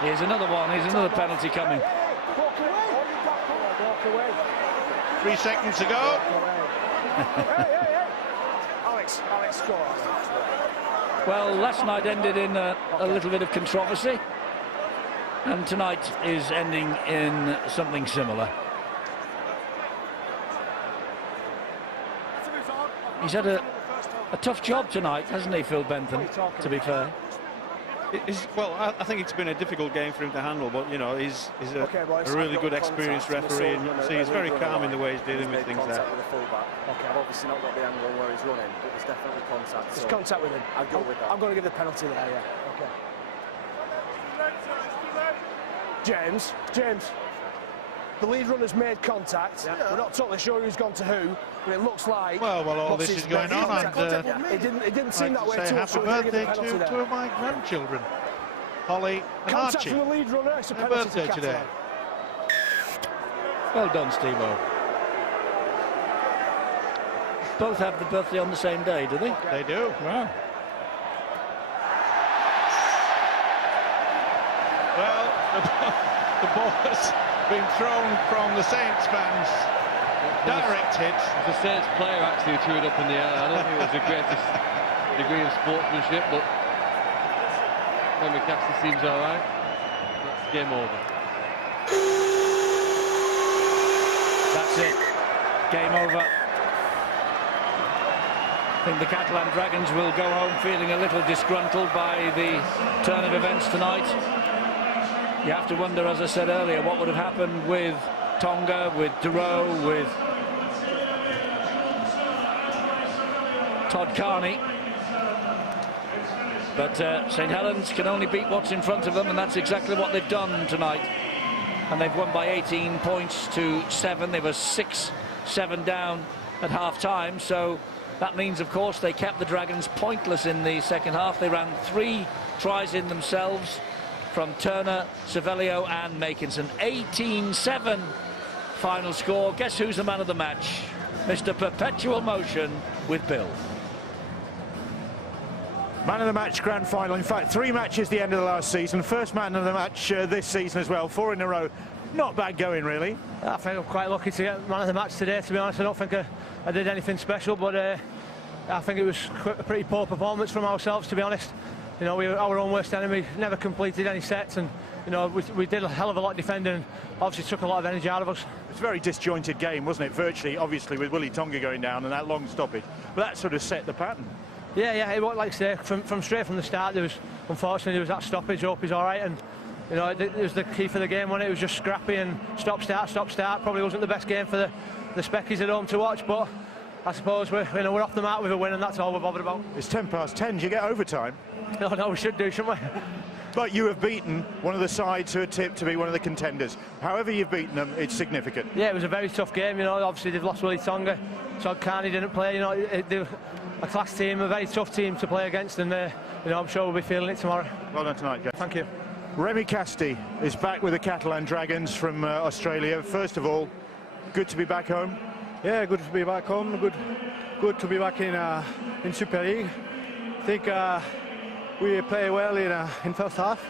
Here's another one. Here's another penalty coming. 3 seconds to go. Alex, score. Well, last night ended in a little bit of controversy, and tonight is ending in something similar. He's had a tough job tonight, hasn't he, Phil Bentham, to be fair? Well, I think it's been a difficult game for him to handle, but you know, he's a really good, experienced referee, and you can see he's very calm in the way he's dealing with things there. With the fullback. Okay. I've obviously not got the angle where he's running, but there's definitely contact. There's contact with him. I'll go with that. I'm going to give the penalty there. Yeah. Okay. James. The lead runner's made contact. Yeah. We're not totally sure who's gone to who, but it looks like. Well, all this is going on, and it didn't seem that way to us. Happy birthday to two of my grandchildren, Holly and Contact Archie. from the lead runner. It's a penalty birthday to today. Well done, Steve-O. Both have the birthday on the same day, do they? Okay. They do. Wow. Well, the ball has been thrown from the Saints fans. Direct hit. The Saints player actually threw it up in the air. I don't think it was the greatest degree of sportsmanship, but Remy Casti seems all right. That's game over. That's it. Game over. I think the Catalan Dragons will go home feeling a little disgruntled by the turn of events tonight. You have to wonder, as I said earlier, what would have happened with Tonga, with Duro, with Todd Carney. But St Helens can only beat what's in front of them, and that's exactly what they've done tonight. And they've won by 18 points to 7. They were 6-7 down at half-time, so that means, of course, they kept the Dragons pointless in the second half. They ran 3 tries in themselves from Turner, Savelio and Makinson. 18-7 final score. Guess who's the man of the match? Mr. Perpetual Motion with Bill. Man of the match grand final. In fact, 3 matches the end of the last season. First man of the match this season as well. 4 in a row. Not bad going, really. I think I'm quite lucky to get man of the match today, to be honest. I don't think I did anything special, but I think it was a pretty poor performance from ourselves, to be honest. You know, we were our own worst enemy, never completed any sets, and you know, we did a hell of a lot of defending, and obviously took a lot of energy out of us. It's a very disjointed game, wasn't it? Virtually, obviously, with Willie Tonga going down and that long stoppage. But that sort of set the pattern. Yeah, it was, like I say, from straight from the start, unfortunately there was that stoppage. Hope he's all right, and you know, it was the key for the game, wasn't it? It was just scrappy and stop-start. Probably wasn't the best game for the Speckies at home to watch, but I suppose we're off the mark with a win, and that's all we're bothered about. It's 10 past 10. Do you get overtime? No, we should do, shouldn't we? But you have beaten one of the sides who are tipped to be one of the contenders. However you've beaten them, it's significant. Yeah, it was a very tough game. You know, obviously they've lost Willie Tonga, Todd Carney didn't play. You know, they're a class team, a very tough team to play against, and you know, I'm sure we'll be feeling it tomorrow. Well done tonight, Jeff. Thank you. Remy Casti is back with the Catalan Dragons from Australia. First of all, good to be back home. Yeah, good to be back home. Good to be back in Super League. I think we play well in first half.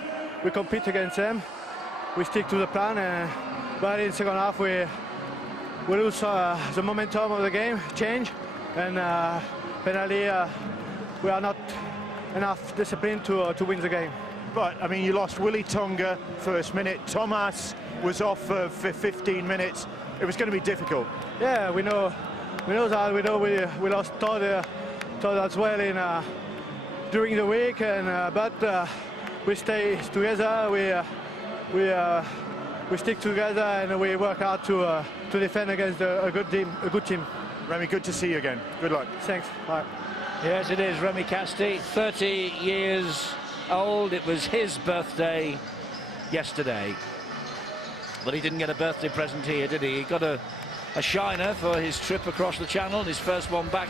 We compete against them. We stick to the plan, but in second half we lose the momentum of the game, change, and finally we are not enough disciplined to win the game. But I mean, you lost Willie Tonga first minute. Thomas was off for 15 minutes. It was going to be difficult. Yeah, we know that. We know we lost Todd as well during the week, and but we stay together. We stick together, and we work hard to defend against a good team. Remy, good to see you again. Good luck. Thanks. Bye. Yes, it is Remy Casti, 30 years old. It was his birthday yesterday, but he didn't get a birthday present here, did he? He got a shiner for his trip across the channel, his first one back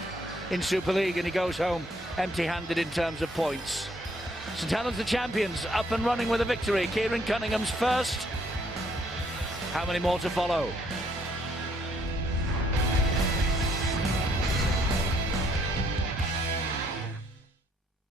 in Super League, and he goes home empty-handed in terms of points. St Helens, the champions, up and running with a victory. Kieran Cunningham's first. How many more to follow?